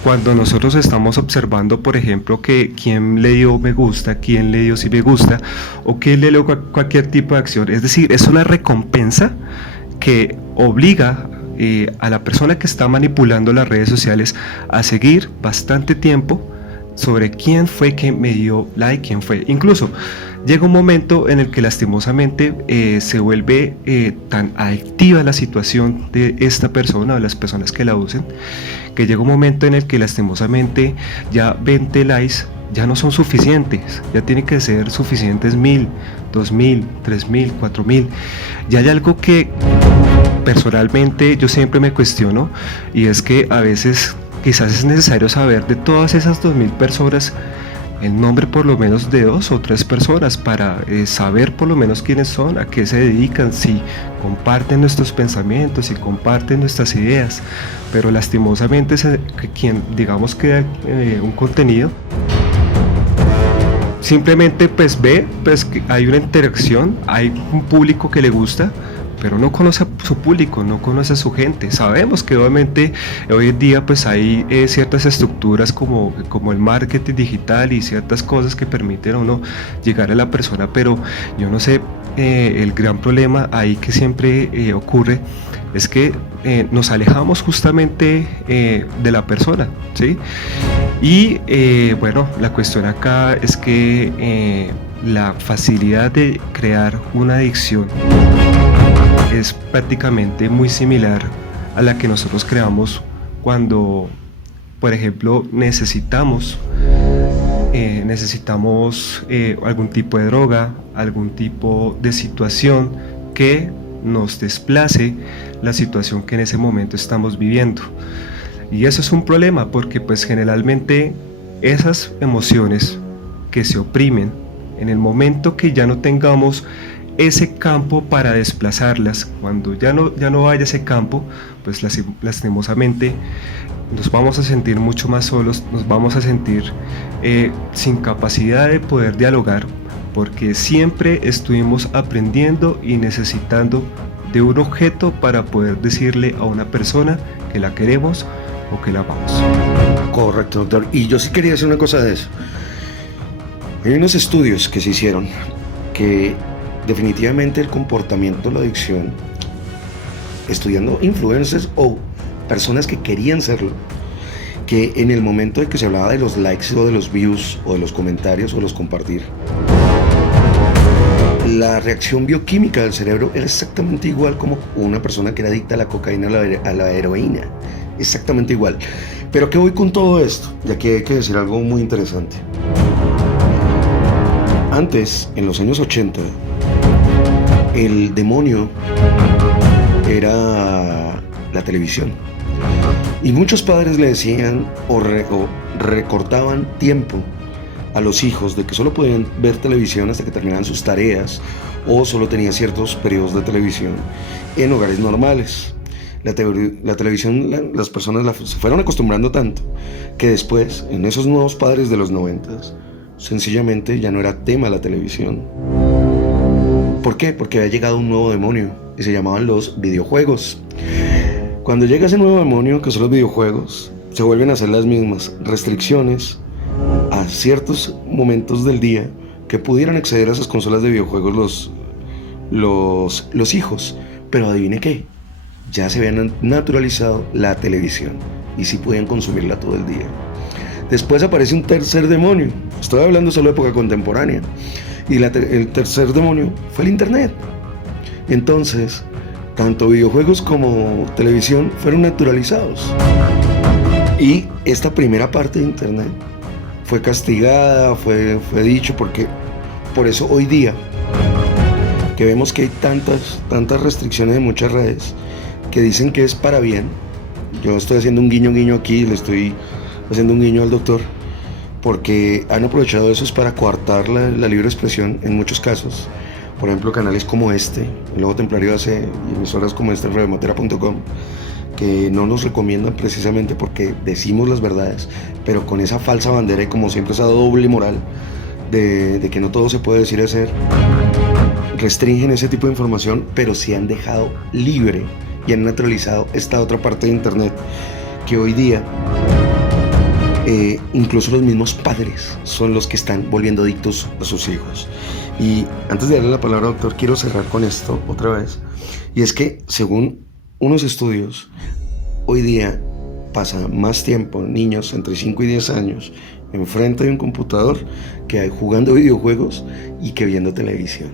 Cuando nosotros estamos observando, por ejemplo, que quién le dio me gusta, quién le dio sí me gusta, o quién le dio cualquier tipo de acción, es decir, es una recompensa que obliga a la persona que está manipulando las redes sociales a seguir bastante tiempo sobre quién fue que me dio like, quién fue. Incluso llega un momento en el que lastimosamente se vuelve tan adictiva la situación de esta persona o las personas que la usen, que llega un momento en el que lastimosamente ya 20 likes ya no son suficientes, ya tienen que ser suficientes 1000, 2000, 3000, 4000. Ya hay algo que personalmente yo siempre me cuestiono, y es que a veces quizás es necesario saber de todas esas 2000 personas el nombre por lo menos de 2 o 3 personas para saber por lo menos quiénes son, a qué se dedican, si comparten nuestros pensamientos, si comparten nuestras ideas. Pero lastimosamente quien digamos crea un contenido simplemente pues ve pues que hay una interacción, hay un público que le gusta, pero no conoce a su público, no conoce a su gente. Sabemos que obviamente hoy en día pues hay ciertas estructuras como el marketing digital y ciertas cosas que permiten a uno llegar a la persona, pero yo no sé, el gran problema ahí que siempre ocurre es que nos alejamos justamente de la persona, ¿sí? Y bueno, la cuestión acá es que la facilidad de crear una adicción es prácticamente muy similar a la que nosotros creamos cuando, por ejemplo, necesitamos algún tipo de droga, algún tipo de situación que nos desplace la situación que en ese momento estamos viviendo. Y eso es un problema porque pues generalmente esas emociones que se oprimen en el momento que ya no tengamos ese campo para desplazarlas, cuando ya no haya ese campo, pues lastimosamente nos vamos a sentir mucho más solos, nos vamos a sentir sin capacidad de poder dialogar, porque siempre estuvimos aprendiendo y necesitando de un objeto para poder decirle a una persona que la queremos o que la amamos. Correcto, doctor. Y yo sí quería decir una cosa de eso. Hay unos estudios que se hicieron que definitivamente el comportamiento de la adicción, estudiando influencers o personas que querían serlo, que en el momento de que se hablaba de los likes o de los views o de los comentarios o de los compartir, la reacción bioquímica del cerebro era exactamente igual como una persona que era adicta a la cocaína o a la heroína, exactamente igual. Pero ¿qué voy con todo esto? Ya que hay que decir algo muy interesante. Antes, en los años 80, el demonio era la televisión. Y muchos padres le decían o recortaban tiempo a los hijos de que solo podían ver televisión hasta que terminaran sus tareas o solo tenían ciertos periodos de televisión en hogares normales. La televisión, las personas se fueron acostumbrando tanto que después, en esos nuevos padres de los 90s, sencillamente ya no era tema la televisión. ¿Por qué? Porque había llegado un nuevo demonio y se llamaban los videojuegos. Cuando llega ese nuevo demonio, que son los videojuegos, se vuelven a hacer las mismas restricciones a ciertos momentos del día que pudieran acceder a esas consolas de videojuegos los hijos. Pero adivine qué, ya se habían naturalizado la televisión y sí podían consumirla todo el día. Después aparece un tercer demonio, estoy hablando solo de época contemporánea, y el tercer demonio fue el internet. Entonces, tanto videojuegos como televisión fueron naturalizados. Y esta primera parte de internet fue castigada, fue dicho, porque por eso hoy día que vemos que hay tantas restricciones en muchas redes que dicen que es para bien. Yo estoy haciendo un guiño aquí, le estoy haciendo un guiño al doctor, porque han aprovechado eso para coartar la libre expresión en muchos casos. Por ejemplo, canales como este, el Lobo Templario AC, y emisoras como esta, redemotera.com, que no nos recomiendan precisamente porque decimos las verdades, pero con esa falsa bandera y como siempre esa doble moral de que no todo se puede decir y hacer, restringen ese tipo de información, pero sí han dejado libre y han naturalizado esta otra parte de internet que hoy día incluso los mismos padres son los que están volviendo adictos a sus hijos. Y antes de darle la palabra, doctor, quiero cerrar con esto otra vez, y es que según unos estudios, hoy día pasa más tiempo niños entre 5 y 10 años enfrente de un computador que jugando videojuegos y que viendo televisión.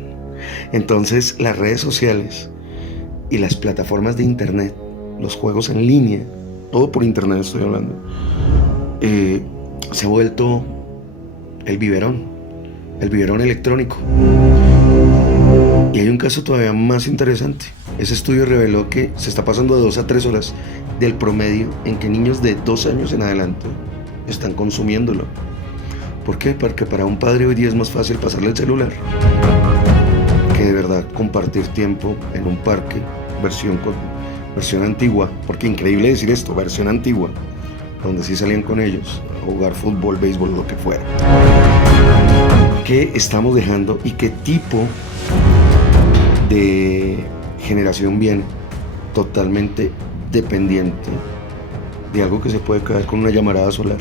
Entonces las redes sociales y las plataformas de internet, los juegos en línea, todo por internet estoy hablando, se ha vuelto el biberón electrónico. Y hay un caso todavía más interesante. Ese estudio reveló que se está pasando de 2 a 3 horas del promedio en que niños de 2 años en adelante están consumiéndolo. ¿Por qué? Porque para un padre hoy día es más fácil pasarle el celular que de verdad compartir tiempo en un parque, versión antigua, porque increíble decir esto, versión antigua, donde sí salían con ellos a jugar fútbol, béisbol, lo que fuera. ¿Qué estamos dejando y qué tipo de generación viene? Totalmente dependiente de algo que se puede caer con una llamarada solar.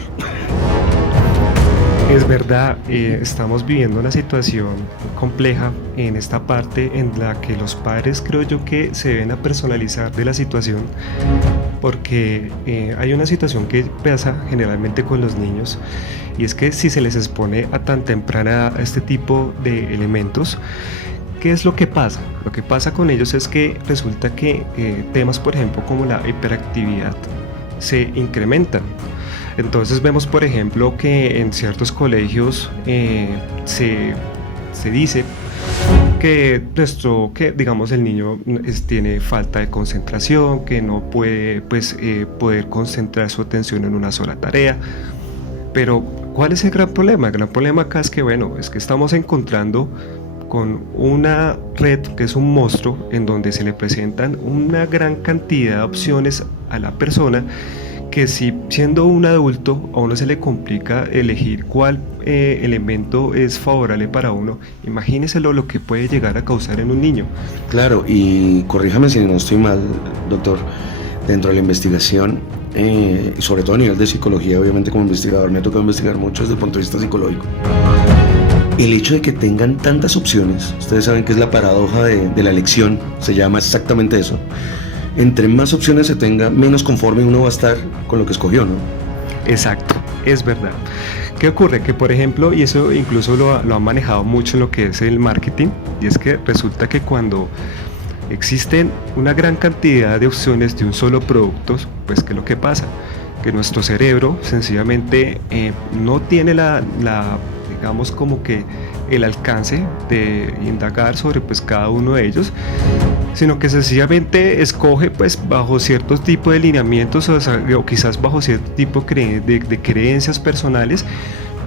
Es verdad, estamos viviendo una situación compleja en esta parte en la que los padres creo yo que se deben a personalizar de la situación, porque hay una situación que pasa generalmente con los niños, y es que si se les expone a tan temprana edad a este tipo de elementos, ¿qué es lo que pasa? Lo que pasa con ellos es que resulta que temas, por ejemplo, como la hiperactividad se incrementan. Entonces vemos, por ejemplo, que en ciertos colegios se dice que digamos el niño tiene falta de concentración, que no puede poder concentrar su atención en una sola tarea. Pero ¿cuál es el gran problema? El gran problema acá es que estamos encontrando con una red que es un monstruo en donde se le presentan una gran cantidad de opciones a la persona, que si siendo un adulto a uno se le complica elegir cuál elemento es favorable para uno, imagíneselo lo que puede llegar a causar en un niño. Claro, y corríjame si no estoy mal, doctor, dentro de la investigación, sobre todo a nivel de psicología, obviamente como investigador me ha tocado investigar mucho desde el punto de vista psicológico. El hecho de que tengan tantas opciones, ustedes saben que es la paradoja de la elección, se llama exactamente eso. Entre más opciones se tenga, menos conforme uno va a estar con lo que escogió, ¿no? Exacto, es verdad. ¿Qué ocurre? Que por ejemplo, y eso incluso lo han manejado mucho en lo que es el marketing, y es que resulta que cuando existen una gran cantidad de opciones de un solo producto, pues ¿qué es lo que pasa? Que nuestro cerebro sencillamente no tiene digamos como que el alcance de indagar sobre cada uno de ellos, sino que sencillamente escoge bajo cierto tipo de lineamientos o quizás bajo cierto tipo de creencias personales,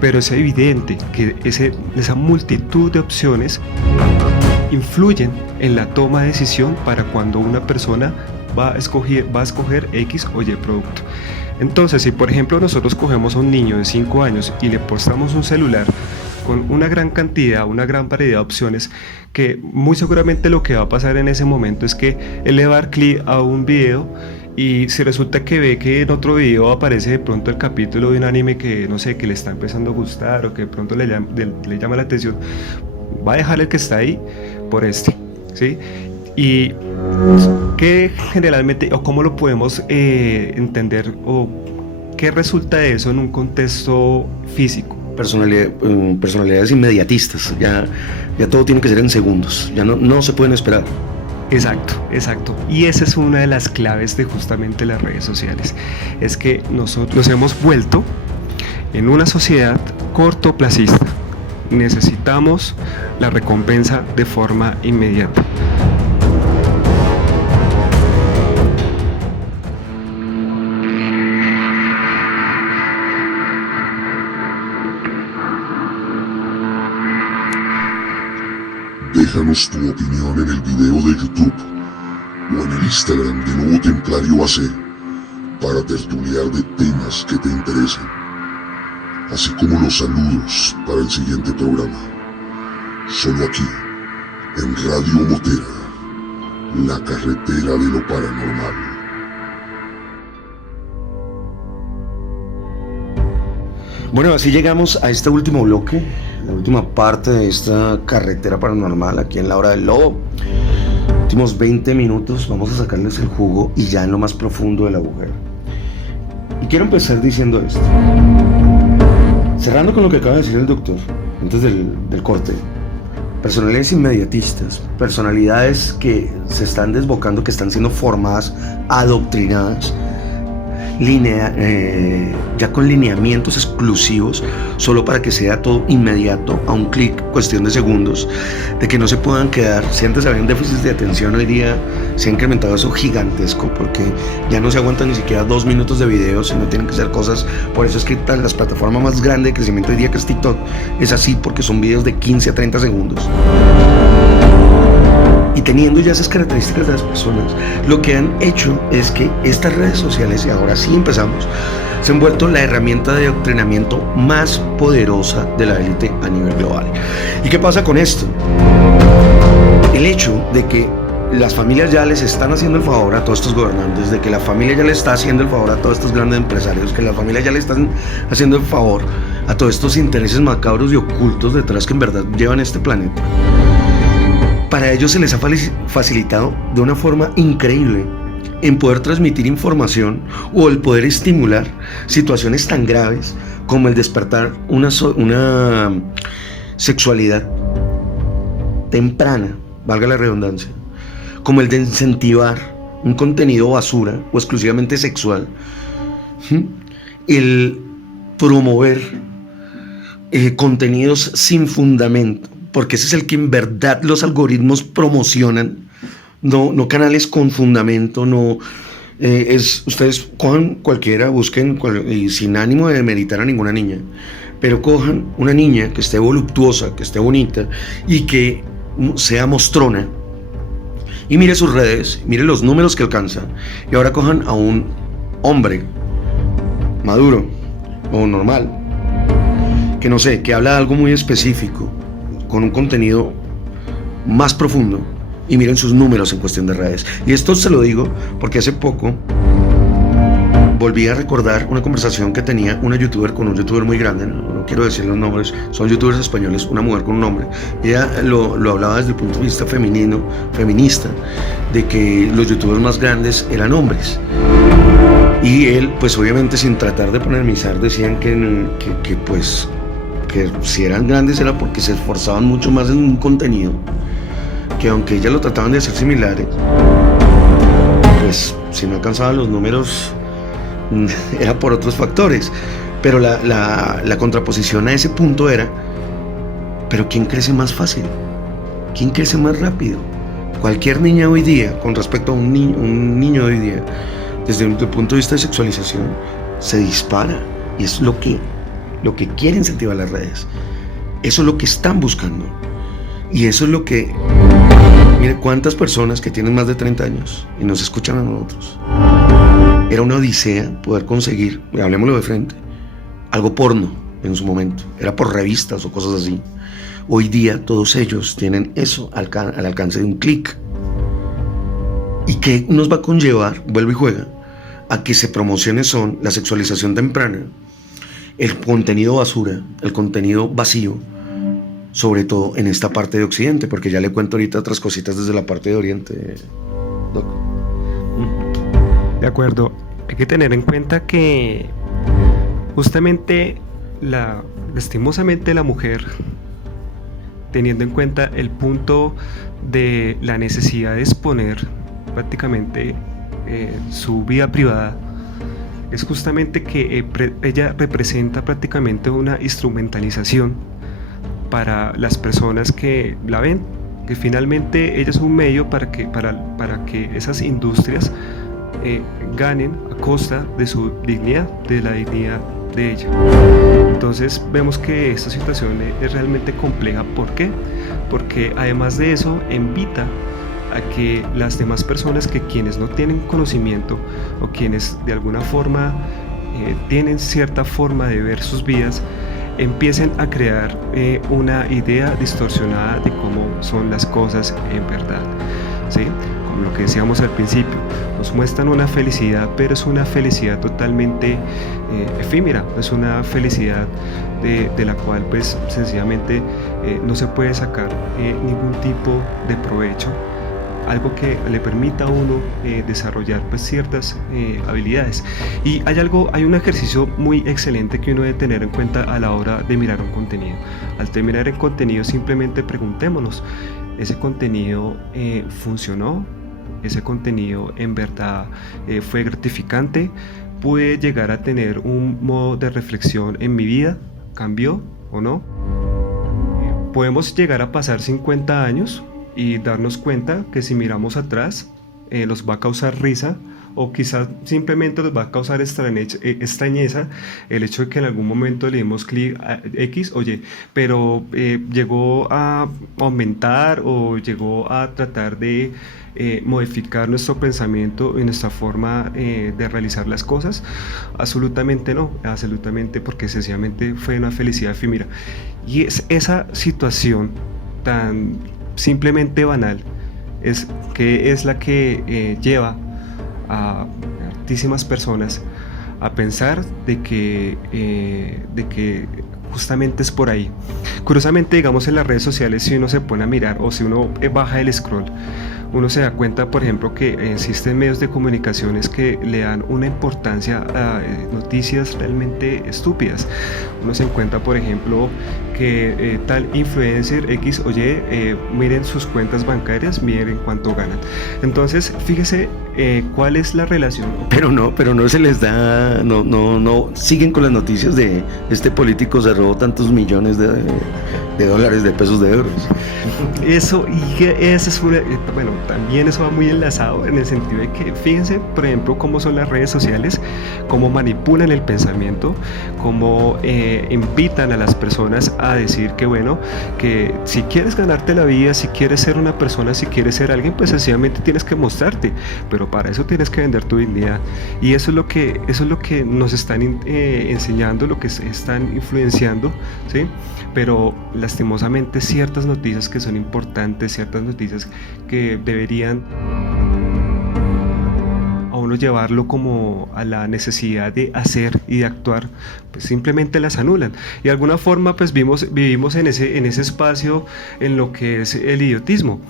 pero es evidente que esa multitud de opciones influyen en la toma de decisión para cuando una persona va a escoger X o Y producto. Entonces, si por ejemplo nosotros cogemos a un niño de 5 años y le postamos un celular con una gran variedad de opciones, que muy seguramente lo que va a pasar en ese momento es que él le va a dar clic a un video, y si resulta que ve que en otro video aparece de pronto el capítulo de un anime que no sé, que le está empezando a gustar o que de pronto le llama la atención, va a dejar el que está ahí por ¿sí? Y ¿qué generalmente, o cómo lo podemos entender, o qué resulta de eso en un contexto físico? Personalidades inmediatistas, ya todo tiene que ser en segundos, ya no se pueden esperar. Exacto. Y esa es una de las claves de justamente las redes sociales. Es que nosotros nos hemos vuelto en una sociedad cortoplacista. Necesitamos la recompensa de forma inmediata. Déjanos tu opinión en el video de YouTube o en el Instagram de Nuevo Templario AC para tertuliar de temas que te interesen, así como los saludos para el siguiente programa. Solo aquí, en Radio Motera, la carretera de lo paranormal. Bueno, así llegamos a este último bloque, la última parte de esta carretera paranormal aquí en La Hora del Lobo. últimos 20 minutos vamos a sacarles el jugo y ya en lo más profundo del agujero. Y quiero empezar diciendo esto. Cerrando con lo que acaba de decir el doctor antes del corte. Personalidades inmediatistas, personalidades que se están desbocando, que están siendo formadas, adoctrinadas, ya con lineamientos exclusivos, solo para que sea todo inmediato, a un clic, cuestión de segundos, de que no se puedan quedar. Si antes había un déficit de atención, hoy día se ha incrementado eso gigantesco, porque ya no se aguantan ni siquiera 2 minutos de video, sino tienen que hacer cosas. Por eso es que las plataformas más grandes de crecimiento hoy día, que es TikTok, es así, porque son videos de 15 a 30 segundos. Y teniendo ya esas características de las personas, lo que han hecho es que estas redes sociales, y ahora sí empezamos, se han vuelto la herramienta de adoctrinamiento más poderosa de la élite a nivel global. ¿Y qué pasa con esto? El hecho de que las familias ya les están haciendo el favor a todos estos gobernantes, de que la familia ya le está haciendo el favor a todos estos grandes empresarios, que la familia ya le están haciendo el favor a todos estos intereses macabros y ocultos detrás que en verdad llevan este planeta. Para ellos se les ha facilitado de una forma increíble en poder transmitir información o el poder estimular situaciones tan graves como el despertar una sexualidad temprana, valga la redundancia, como el de incentivar un contenido basura o exclusivamente sexual, el promover contenidos sin fundamento, porque ese es el que en verdad los algoritmos promocionan, no canales con fundamento, ustedes cojan cualquiera, busquen, y sin ánimo de demeritar a ninguna niña, pero cojan una niña que esté voluptuosa, que esté bonita y que sea mostrona, y mire sus redes, mire los números que alcanza, y ahora cojan a un hombre maduro o normal, que no sé, que habla de algo muy específico, con un contenido más profundo, y miren sus números en cuestión de redes. Y esto se lo digo porque hace poco volví a recordar una conversación que tenía una youtuber con un youtuber muy grande, no quiero decir los nombres, son youtubers españoles, una mujer con un hombre. Ella lo hablaba desde el punto de vista feminista, de que los youtubers más grandes eran hombres. Y él, pues obviamente sin tratar de polemizar, decían que si eran grandes era porque se esforzaban mucho más en un contenido, que aunque ellas lo trataban de hacer similares, pues si no alcanzaban los números era por otros factores. Pero la contraposición a ese punto era, pero ¿quién crece más fácil? ¿Quién crece más rápido? Cualquier niña hoy día, con respecto a un niño de hoy día, desde el punto de vista de sexualización, se dispara, y es lo que quieren incentivar las redes. Eso es lo que están buscando. Y eso es lo que... Mire, cuántas personas que tienen más de 30 años y nos escuchan a nosotros. Era una odisea poder conseguir, hablemoslo de frente, algo porno en su momento. Era por revistas o cosas así. Hoy día todos ellos tienen eso al alcance de un clic. ¿Y qué nos va a conllevar? Vuelve y juega. A que se promocione son la sexualización temprana, el contenido basura, el contenido vacío, sobre todo en esta parte de Occidente, porque ya le cuento ahorita otras cositas desde la parte de Oriente, Doc. De acuerdo, hay que tener en cuenta que justamente lastimosamente la mujer, teniendo en cuenta el punto de la necesidad de exponer prácticamente su vida privada, es justamente que ella representa prácticamente una instrumentalización para las personas que la ven, que finalmente ella es un medio para que esas industrias ganen a costa de su dignidad, de la dignidad de ella. Entonces vemos que esta situación es realmente compleja. ¿Por qué? Porque además de eso invita a que las demás personas, que quienes no tienen conocimiento o quienes de alguna forma tienen cierta forma de ver sus vidas, empiecen a crear una idea distorsionada de cómo son las cosas en verdad, ¿sí? Como lo que decíamos al principio, nos muestran una felicidad, pero es una felicidad totalmente efímera, es una felicidad de la cual pues sencillamente no se puede sacar ningún tipo de provecho, algo que le permita a uno desarrollar pues ciertas habilidades. Y hay un ejercicio muy excelente que uno debe tener en cuenta a la hora de mirar un contenido. Al terminar el contenido, simplemente preguntémonos, ¿ese contenido funcionó? ¿Ese contenido en verdad fue gratificante? ¿Pude llegar a tener un modo de reflexión en mi vida? ¿Cambió o no? Podemos llegar a pasar 50 años y darnos cuenta que si miramos atrás nos va a causar risa, o quizás simplemente nos va a causar extrañeza el hecho de que en algún momento le dimos clic a X, oye, pero llegó a aumentar o llegó a tratar de modificar nuestro pensamiento y nuestra forma de realizar las cosas. Absolutamente no, absolutamente, porque sencillamente fue una felicidad efímera. Y es esa situación tan simplemente banal es la que lleva a altísimas personas a pensar de que justamente es por ahí. Curiosamente, digamos, en las redes sociales, si uno se pone a mirar o si uno baja el scroll, uno se da cuenta, por ejemplo, que existen medios de comunicaciones que le dan una importancia a noticias realmente estúpidas. Uno se encuentra, por ejemplo, que tal influencer X, oye, miren sus cuentas bancarias, miren cuánto ganan. Entonces, fíjese cuál es la relación. Pero no se les da, no siguen con las noticias de este político se robó tantos millones de dólares, de pesos, de euros. Eso, y esa es una, bueno, también eso va muy enlazado en el sentido de que fíjense, por ejemplo, cómo son las redes sociales, cómo manipulan el pensamiento, cómo invitan a las personas a decir que bueno, que si quieres ganarte la vida, si quieres ser una persona, si quieres ser alguien, pues sencillamente tienes que mostrarte, pero para eso tienes que vender tu dignidad. Y eso es lo que nos están enseñando, lo que están influenciando, ¿sí? Pero lastimosamente ciertas noticias que son importantes, ciertas noticias que deberían a uno llevarlo como a la necesidad de hacer y de actuar, pues simplemente las anulan. Y de alguna forma pues vivimos en ese espacio en lo que es el idiotismo.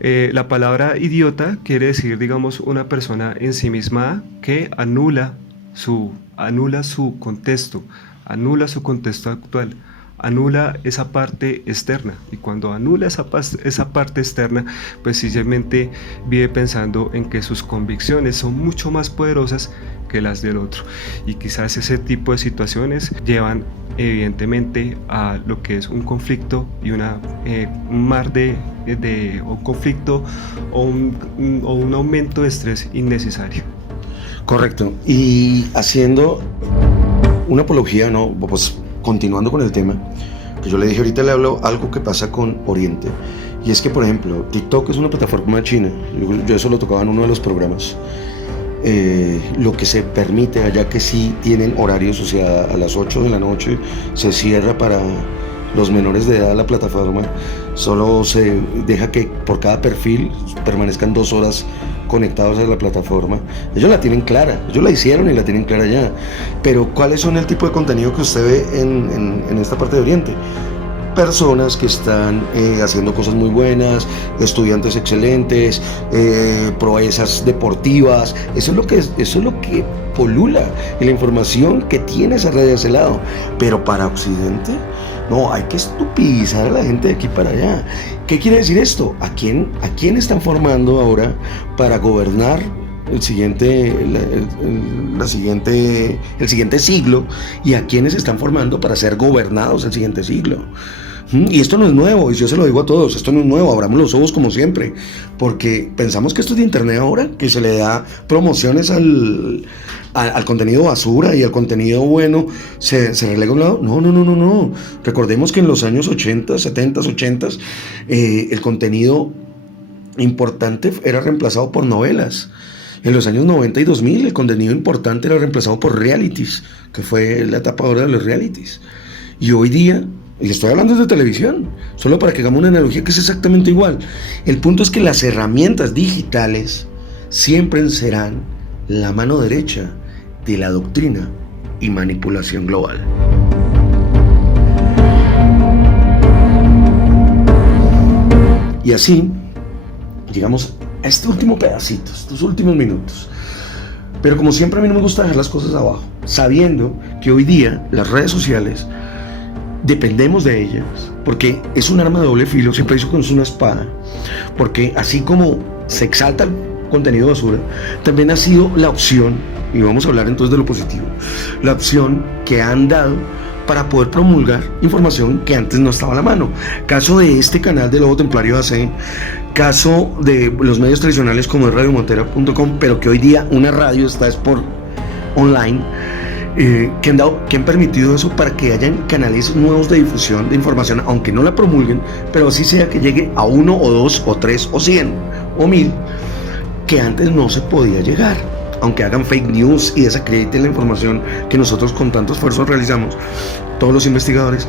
La palabra idiota quiere decir, digamos, una persona ensimismada que anula su contexto actual, anula esa parte externa, y cuando anula esa parte externa, pues simplemente vive pensando en que sus convicciones son mucho más poderosas que las del otro, y quizás ese tipo de situaciones llevan evidentemente a lo que es un conflicto y un mar de un conflicto o un aumento de estrés innecesario. Correcto. Y haciendo una apología, ¿no? Pues continuando con el tema, que yo le dije ahorita, le hablo algo que pasa con Oriente, y es que, por ejemplo, TikTok es una plataforma china, yo eso lo tocaba en uno de los programas, lo que se permite allá, que sí tienen horarios, o sea, a las 8 de la noche se cierra para los menores de edad la plataforma, solo se deja que por cada perfil permanezcan 2 horas conectados a la plataforma. Ellos la tienen clara, ellos la hicieron y la tienen clara ya. Pero ¿cuáles son el tipo de contenido que usted ve en esta parte de Oriente? Personas que están haciendo cosas muy buenas, estudiantes excelentes, proezas deportivas. Eso es lo que polula, y la información que tiene esa red de ese lado. Pero para Occidente, no, hay que estupidizar a la gente de aquí para allá. ¿Qué quiere decir esto? ¿A quién están formando ahora para gobernar el siguiente siglo? ¿Y a quiénes están formando para ser gobernados el siguiente siglo? Y esto no es nuevo, y yo se lo digo a todos, esto no es nuevo, abramos los ojos como siempre, porque pensamos que esto es de internet ahora, que se le da promociones al contenido basura y al contenido bueno se relega a un lado. No. Recordemos que en los años 80, 70, 80, el contenido importante era reemplazado por novelas. En los años 90 y 2000 el contenido importante era reemplazado por realities, que fue la etapa ahora de los realities. Y hoy día, y estoy hablando de televisión, solo para que hagamos una analogía que es exactamente igual. El punto es que las herramientas digitales siempre serán la mano derecha de la doctrina y manipulación global. Y así llegamos a este último pedacito, estos últimos minutos. Pero como siempre a mí no me gusta dejar las cosas abajo, sabiendo que hoy día las redes sociales dependemos de ellas, porque es un arma de doble filo, siempre digo que es una espada, porque así como se exalta el contenido basura, también ha sido la opción, y vamos a hablar entonces de lo positivo, la opción que han dado para poder promulgar información que antes no estaba a la mano. Caso de este canal de Lobo Templario AC, caso de los medios tradicionales como es radiomontera.com, pero que hoy día una radio está es por online, que han permitido eso para que hayan canales nuevos de difusión de información, aunque no la promulguen, pero así sea que llegue a 1 o 2 o 3 o 100 o 1000, que antes no se podía llegar, aunque hagan fake news y desacrediten la información que nosotros con tanto esfuerzo realizamos, todos los investigadores.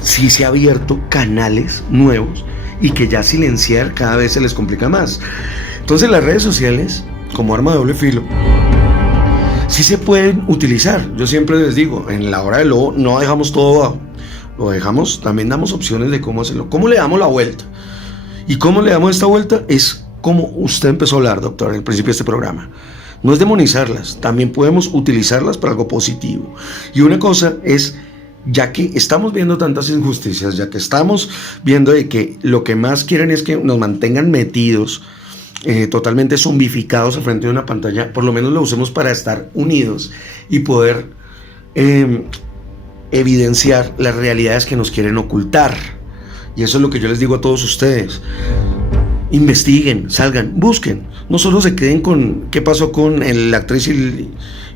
Sí se ha abierto canales nuevos y que ya silenciar cada vez se les complica más. Entonces las redes sociales, como arma de doble filo, sí se pueden utilizar. Yo siempre les digo, en la hora del lobo no dejamos todo abajo, lo dejamos, también damos opciones de cómo hacerlo, cómo le damos la vuelta. Y cómo le damos esta vuelta es como usted empezó a hablar, doctor, en el principio de este programa. No es demonizarlas, también podemos utilizarlas para algo positivo. Y una cosa es, ya que estamos viendo tantas injusticias, ya que estamos viendo de que lo que más quieren es que nos mantengan metidos, totalmente zombificados frente a una pantalla, por lo menos lo usemos para estar unidos y poder evidenciar las realidades que nos quieren ocultar. Y eso es lo que yo les digo a todos ustedes. Investiguen, salgan, busquen. No solo se queden con qué pasó con la actriz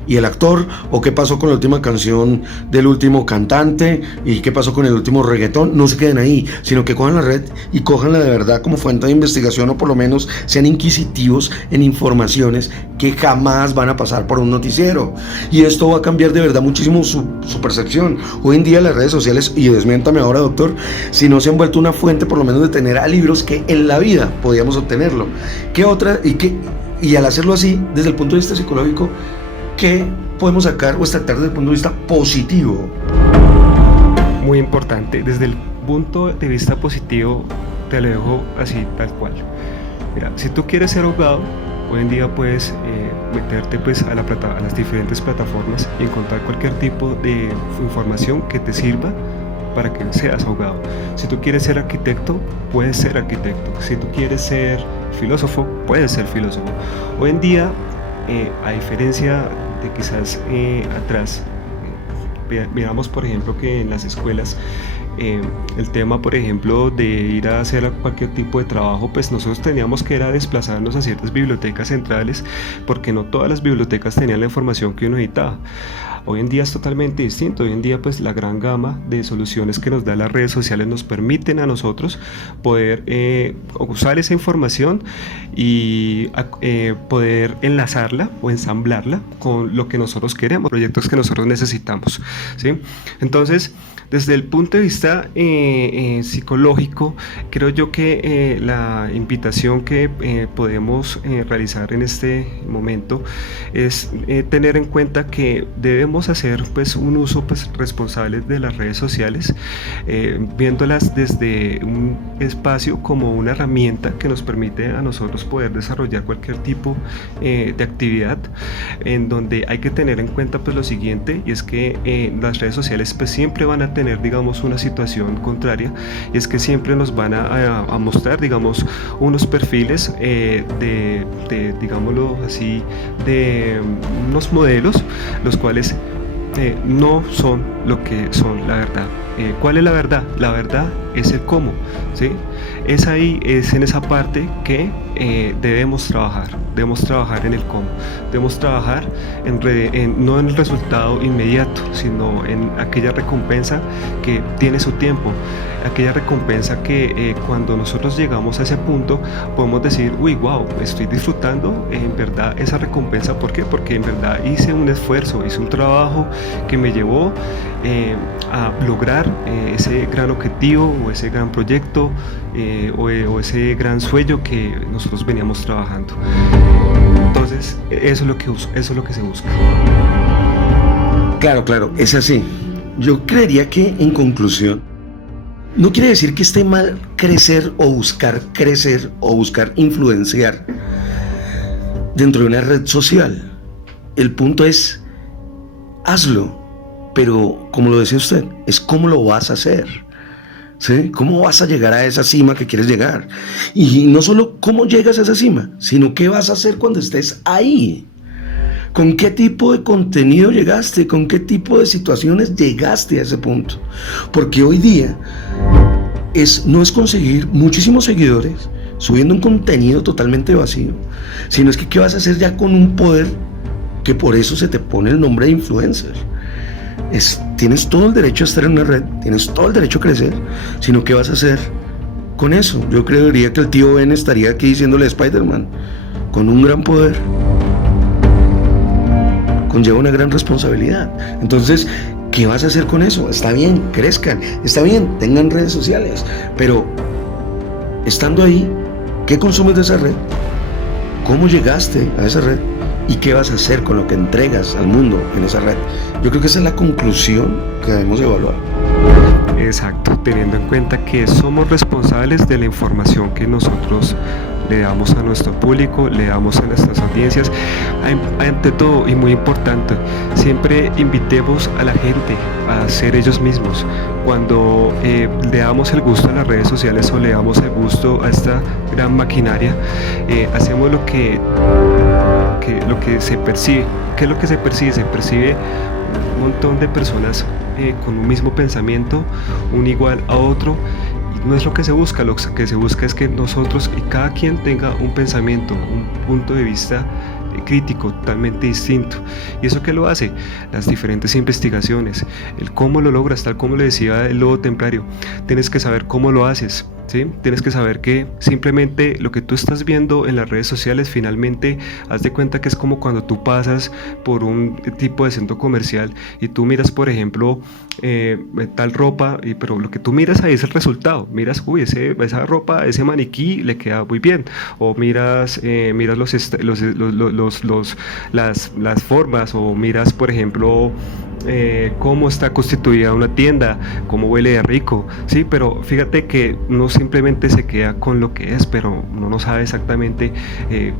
y el actor, o qué pasó con la última canción del último cantante y qué pasó con el último reggaetón. No se queden ahí, sino que cojan la red y cojanla de verdad como fuente de investigación, o por lo menos sean inquisitivos en informaciones que jamás van a pasar por un noticiero. Y esto va a cambiar de verdad muchísimo su percepción. Hoy en día las redes sociales, y desmiéntame ahora, doctor, si no se han vuelto una fuente por lo menos de tener a libros que en la vida podíamos obtenerlo. ¿Qué otra? Y al hacerlo así, desde el punto de vista psicológico, ¿qué podemos sacar o extractar desde el punto de vista positivo? Muy importante, desde el punto de vista positivo te lo dejo así tal cual. Mira, si tú quieres ser abogado, hoy en día puedes meterte pues a las diferentes plataformas y encontrar cualquier tipo de información que te sirva para que seas abogado. Si tú quieres ser arquitecto, puedes ser arquitecto. Si tú quieres ser filósofo, puedes ser filósofo. Hoy en día, a diferencia de quizás atrás, miramos por ejemplo que en las escuelas el tema por ejemplo de ir a hacer cualquier tipo de trabajo, pues nosotros teníamos que desplazarnos a ciertas bibliotecas centrales, porque no todas las bibliotecas tenían la información que uno necesitaba. Hoy en día es totalmente distinto. Hoy en día pues la gran gama de soluciones que nos da las redes sociales nos permiten a nosotros poder usar esa información y poder enlazarla o ensamblarla con lo que nosotros queremos, proyectos que nosotros necesitamos, ¿sí? Entonces, desde el punto de vista psicológico, creo yo que la invitación que podemos realizar en este momento es tener en cuenta que debemos hacer pues un uso pues responsable de las redes sociales, viéndolas desde un espacio como una herramienta que nos permite a nosotros poder desarrollar cualquier tipo de actividad, en donde hay que tener en cuenta pues lo siguiente, y es que las redes sociales pues siempre van a tener digamos una situación contraria, y es que siempre nos van a mostrar digamos unos perfiles digámoslo así, de unos modelos los cuales no son lo que son la verdad. ¿Cuál es la verdad? La verdad es el cómo, ¿sí? Es en esa parte que debemos trabajar en el cómo, debemos trabajar no en el resultado inmediato, sino en aquella recompensa que tiene su tiempo, aquella recompensa que cuando nosotros llegamos a ese punto podemos decir, uy, wow, estoy disfrutando en verdad esa recompensa. ¿Por qué? Porque en verdad hice un esfuerzo, hice un trabajo que me llevó a lograr ese gran objetivo o ese gran proyecto o ese gran sueño que nosotros veníamos trabajando. Entonces eso es lo que se busca. Claro, es así. Yo creería que en conclusión No quiere decir que esté mal crecer o buscar influenciar dentro de una red social. El punto es, hazlo, pero como lo decía usted, es cómo lo vas a hacer, ¿sí? ¿Cómo vas a llegar a esa cima que quieres llegar? Y no solo cómo llegas a esa cima, sino qué vas a hacer cuando estés ahí. ¿Con qué tipo de contenido llegaste? ¿Con qué tipo de situaciones llegaste a ese punto? Porque hoy día no es conseguir muchísimos seguidores subiendo un contenido totalmente vacío, sino es que qué vas a hacer ya con un poder que por eso se te pone el nombre de influencer. Tienes todo el derecho a estar en una red, tienes todo el derecho a crecer, sino qué vas a hacer con eso. Yo creería que el tío Ben estaría aquí diciéndole a Spider-Man, con un gran poder conlleva una gran responsabilidad. Entonces, ¿qué vas a hacer con eso? Está bien, crezcan, está bien, tengan redes sociales, pero estando ahí, ¿qué consumes de esa red? ¿Cómo llegaste a esa red? ¿Y qué vas a hacer con lo que entregas al mundo en esa red? Yo creo que esa es la conclusión que debemos evaluar. Exacto, teniendo en cuenta que somos responsables de la información que nosotros le damos a nuestro público, le damos a nuestras audiencias. Ante todo, y muy importante, siempre invitemos a la gente a ser ellos mismos. Cuando le damos el gusto a las redes sociales o le damos el gusto a esta gran maquinaria, hacemos lo que se percibe. ¿Qué es lo que se percibe? Se percibe un montón de personas con un mismo pensamiento, un igual a otro. No es lo que se busca, lo que se busca es que nosotros y cada quien tenga un pensamiento, un punto de vista crítico totalmente distinto. ¿Y eso qué lo hace? Las diferentes investigaciones, el cómo lo logras, tal como le decía el lobo templario. Tienes que saber cómo lo haces, ¿sí? Tienes que saber que simplemente lo que tú estás viendo en las redes sociales, finalmente haz de cuenta que es como cuando tú pasas por un tipo de centro comercial y tú miras, por ejemplo, tal ropa, pero lo que tú miras ahí es el resultado. Miras, uy, esa ropa, ese maniquí le queda muy bien, o miras las formas, o miras, por ejemplo, cómo está constituida una tienda, cómo huele de rico, sí, pero fíjate que no simplemente se queda con lo que es, pero uno no sabe exactamente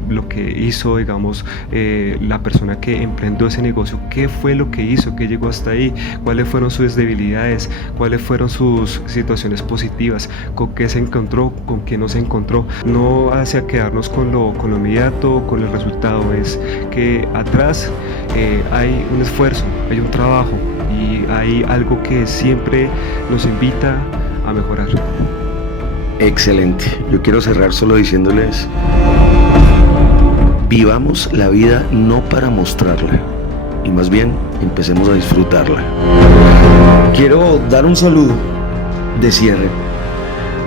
lo que hizo, digamos, la persona que emprendió ese negocio, qué fue lo que hizo, qué llegó hasta ahí, cuáles fueron sus debilidades, cuáles fueron sus situaciones positivas, con qué se encontró, con qué no se encontró. No hacia quedarnos con lo inmediato, con el resultado, es que atrás hay un esfuerzo, hay un trabajo y hay algo que siempre nos invita a mejorar. Excelente. Yo quiero cerrar solo diciéndoles: vivamos la vida no para mostrarla, y más bien empecemos a disfrutarla. Quiero dar un saludo de cierre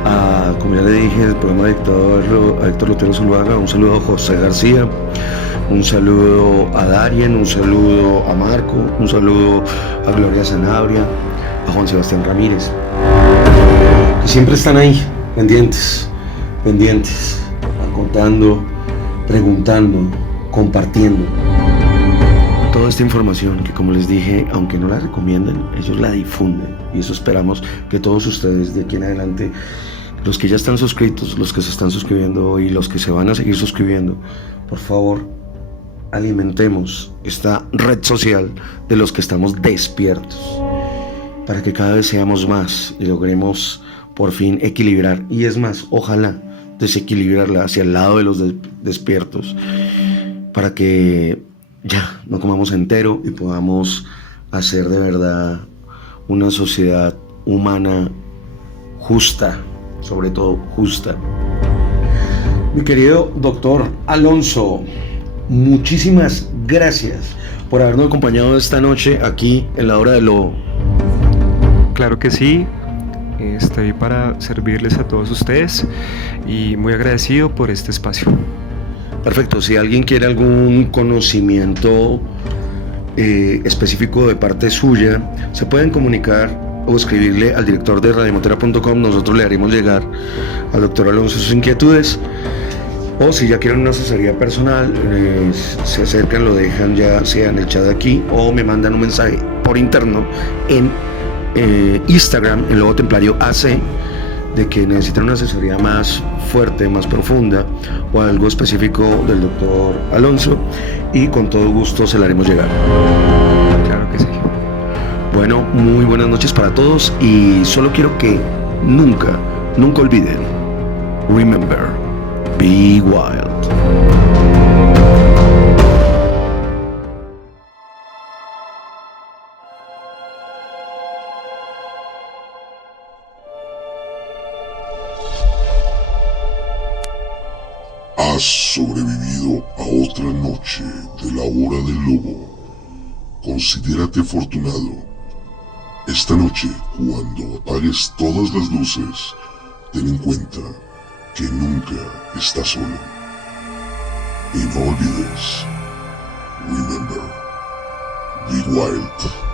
a, como ya le dije, el programa de Héctor Lotero Zuluaga, un saludo a José García, un saludo a Darien, un saludo a Marco, un saludo a Gloria Sanabria, a Juan Sebastián Ramírez, que siempre están ahí, pendientes, contando, preguntando, compartiendo toda esta información que, como les dije, aunque no la recomienden, ellos la difunden, y eso esperamos que todos ustedes de aquí en adelante, los que ya están suscritos, los que se están suscribiendo y los que se van a seguir suscribiendo, por favor, alimentemos esta red social de los que estamos despiertos, para que cada vez seamos más y logremos por fin equilibrar, y es más, ojalá desequilibrarla hacia el lado de los despiertos, para que ya no comamos entero y podamos hacer de verdad una sociedad humana justa, sobre todo justa. Mi querido doctor Alonso, muchísimas gracias por habernos acompañado esta noche aquí en La Hora del Lobo. Claro que sí, estoy para servirles a todos ustedes y muy agradecido por este espacio. Perfecto, si alguien quiere algún conocimiento específico de parte suya, se pueden comunicar o escribirle al director de radiomontera.com. Nosotros le haremos llegar al doctor Alonso sus inquietudes, o si ya quieren una asesoría personal, se acercan, lo dejan ya sea en el chat de aquí o me mandan un mensaje por interno en Instagram, en Lobo Templario AC, de que necesitan una asesoría más fuerte, más profunda o algo específico del doctor Alonso, y con todo gusto se la haremos llegar. Claro que sí. Bueno, muy buenas noches para todos y solo quiero que nunca olviden, remember, be wild. Has sobrevivido a otra noche de la hora del lobo. Considérate afortunado. Esta noche, cuando apagues todas las luces, ten en cuenta que nunca estás solo. Y no olvides, remember, be wild.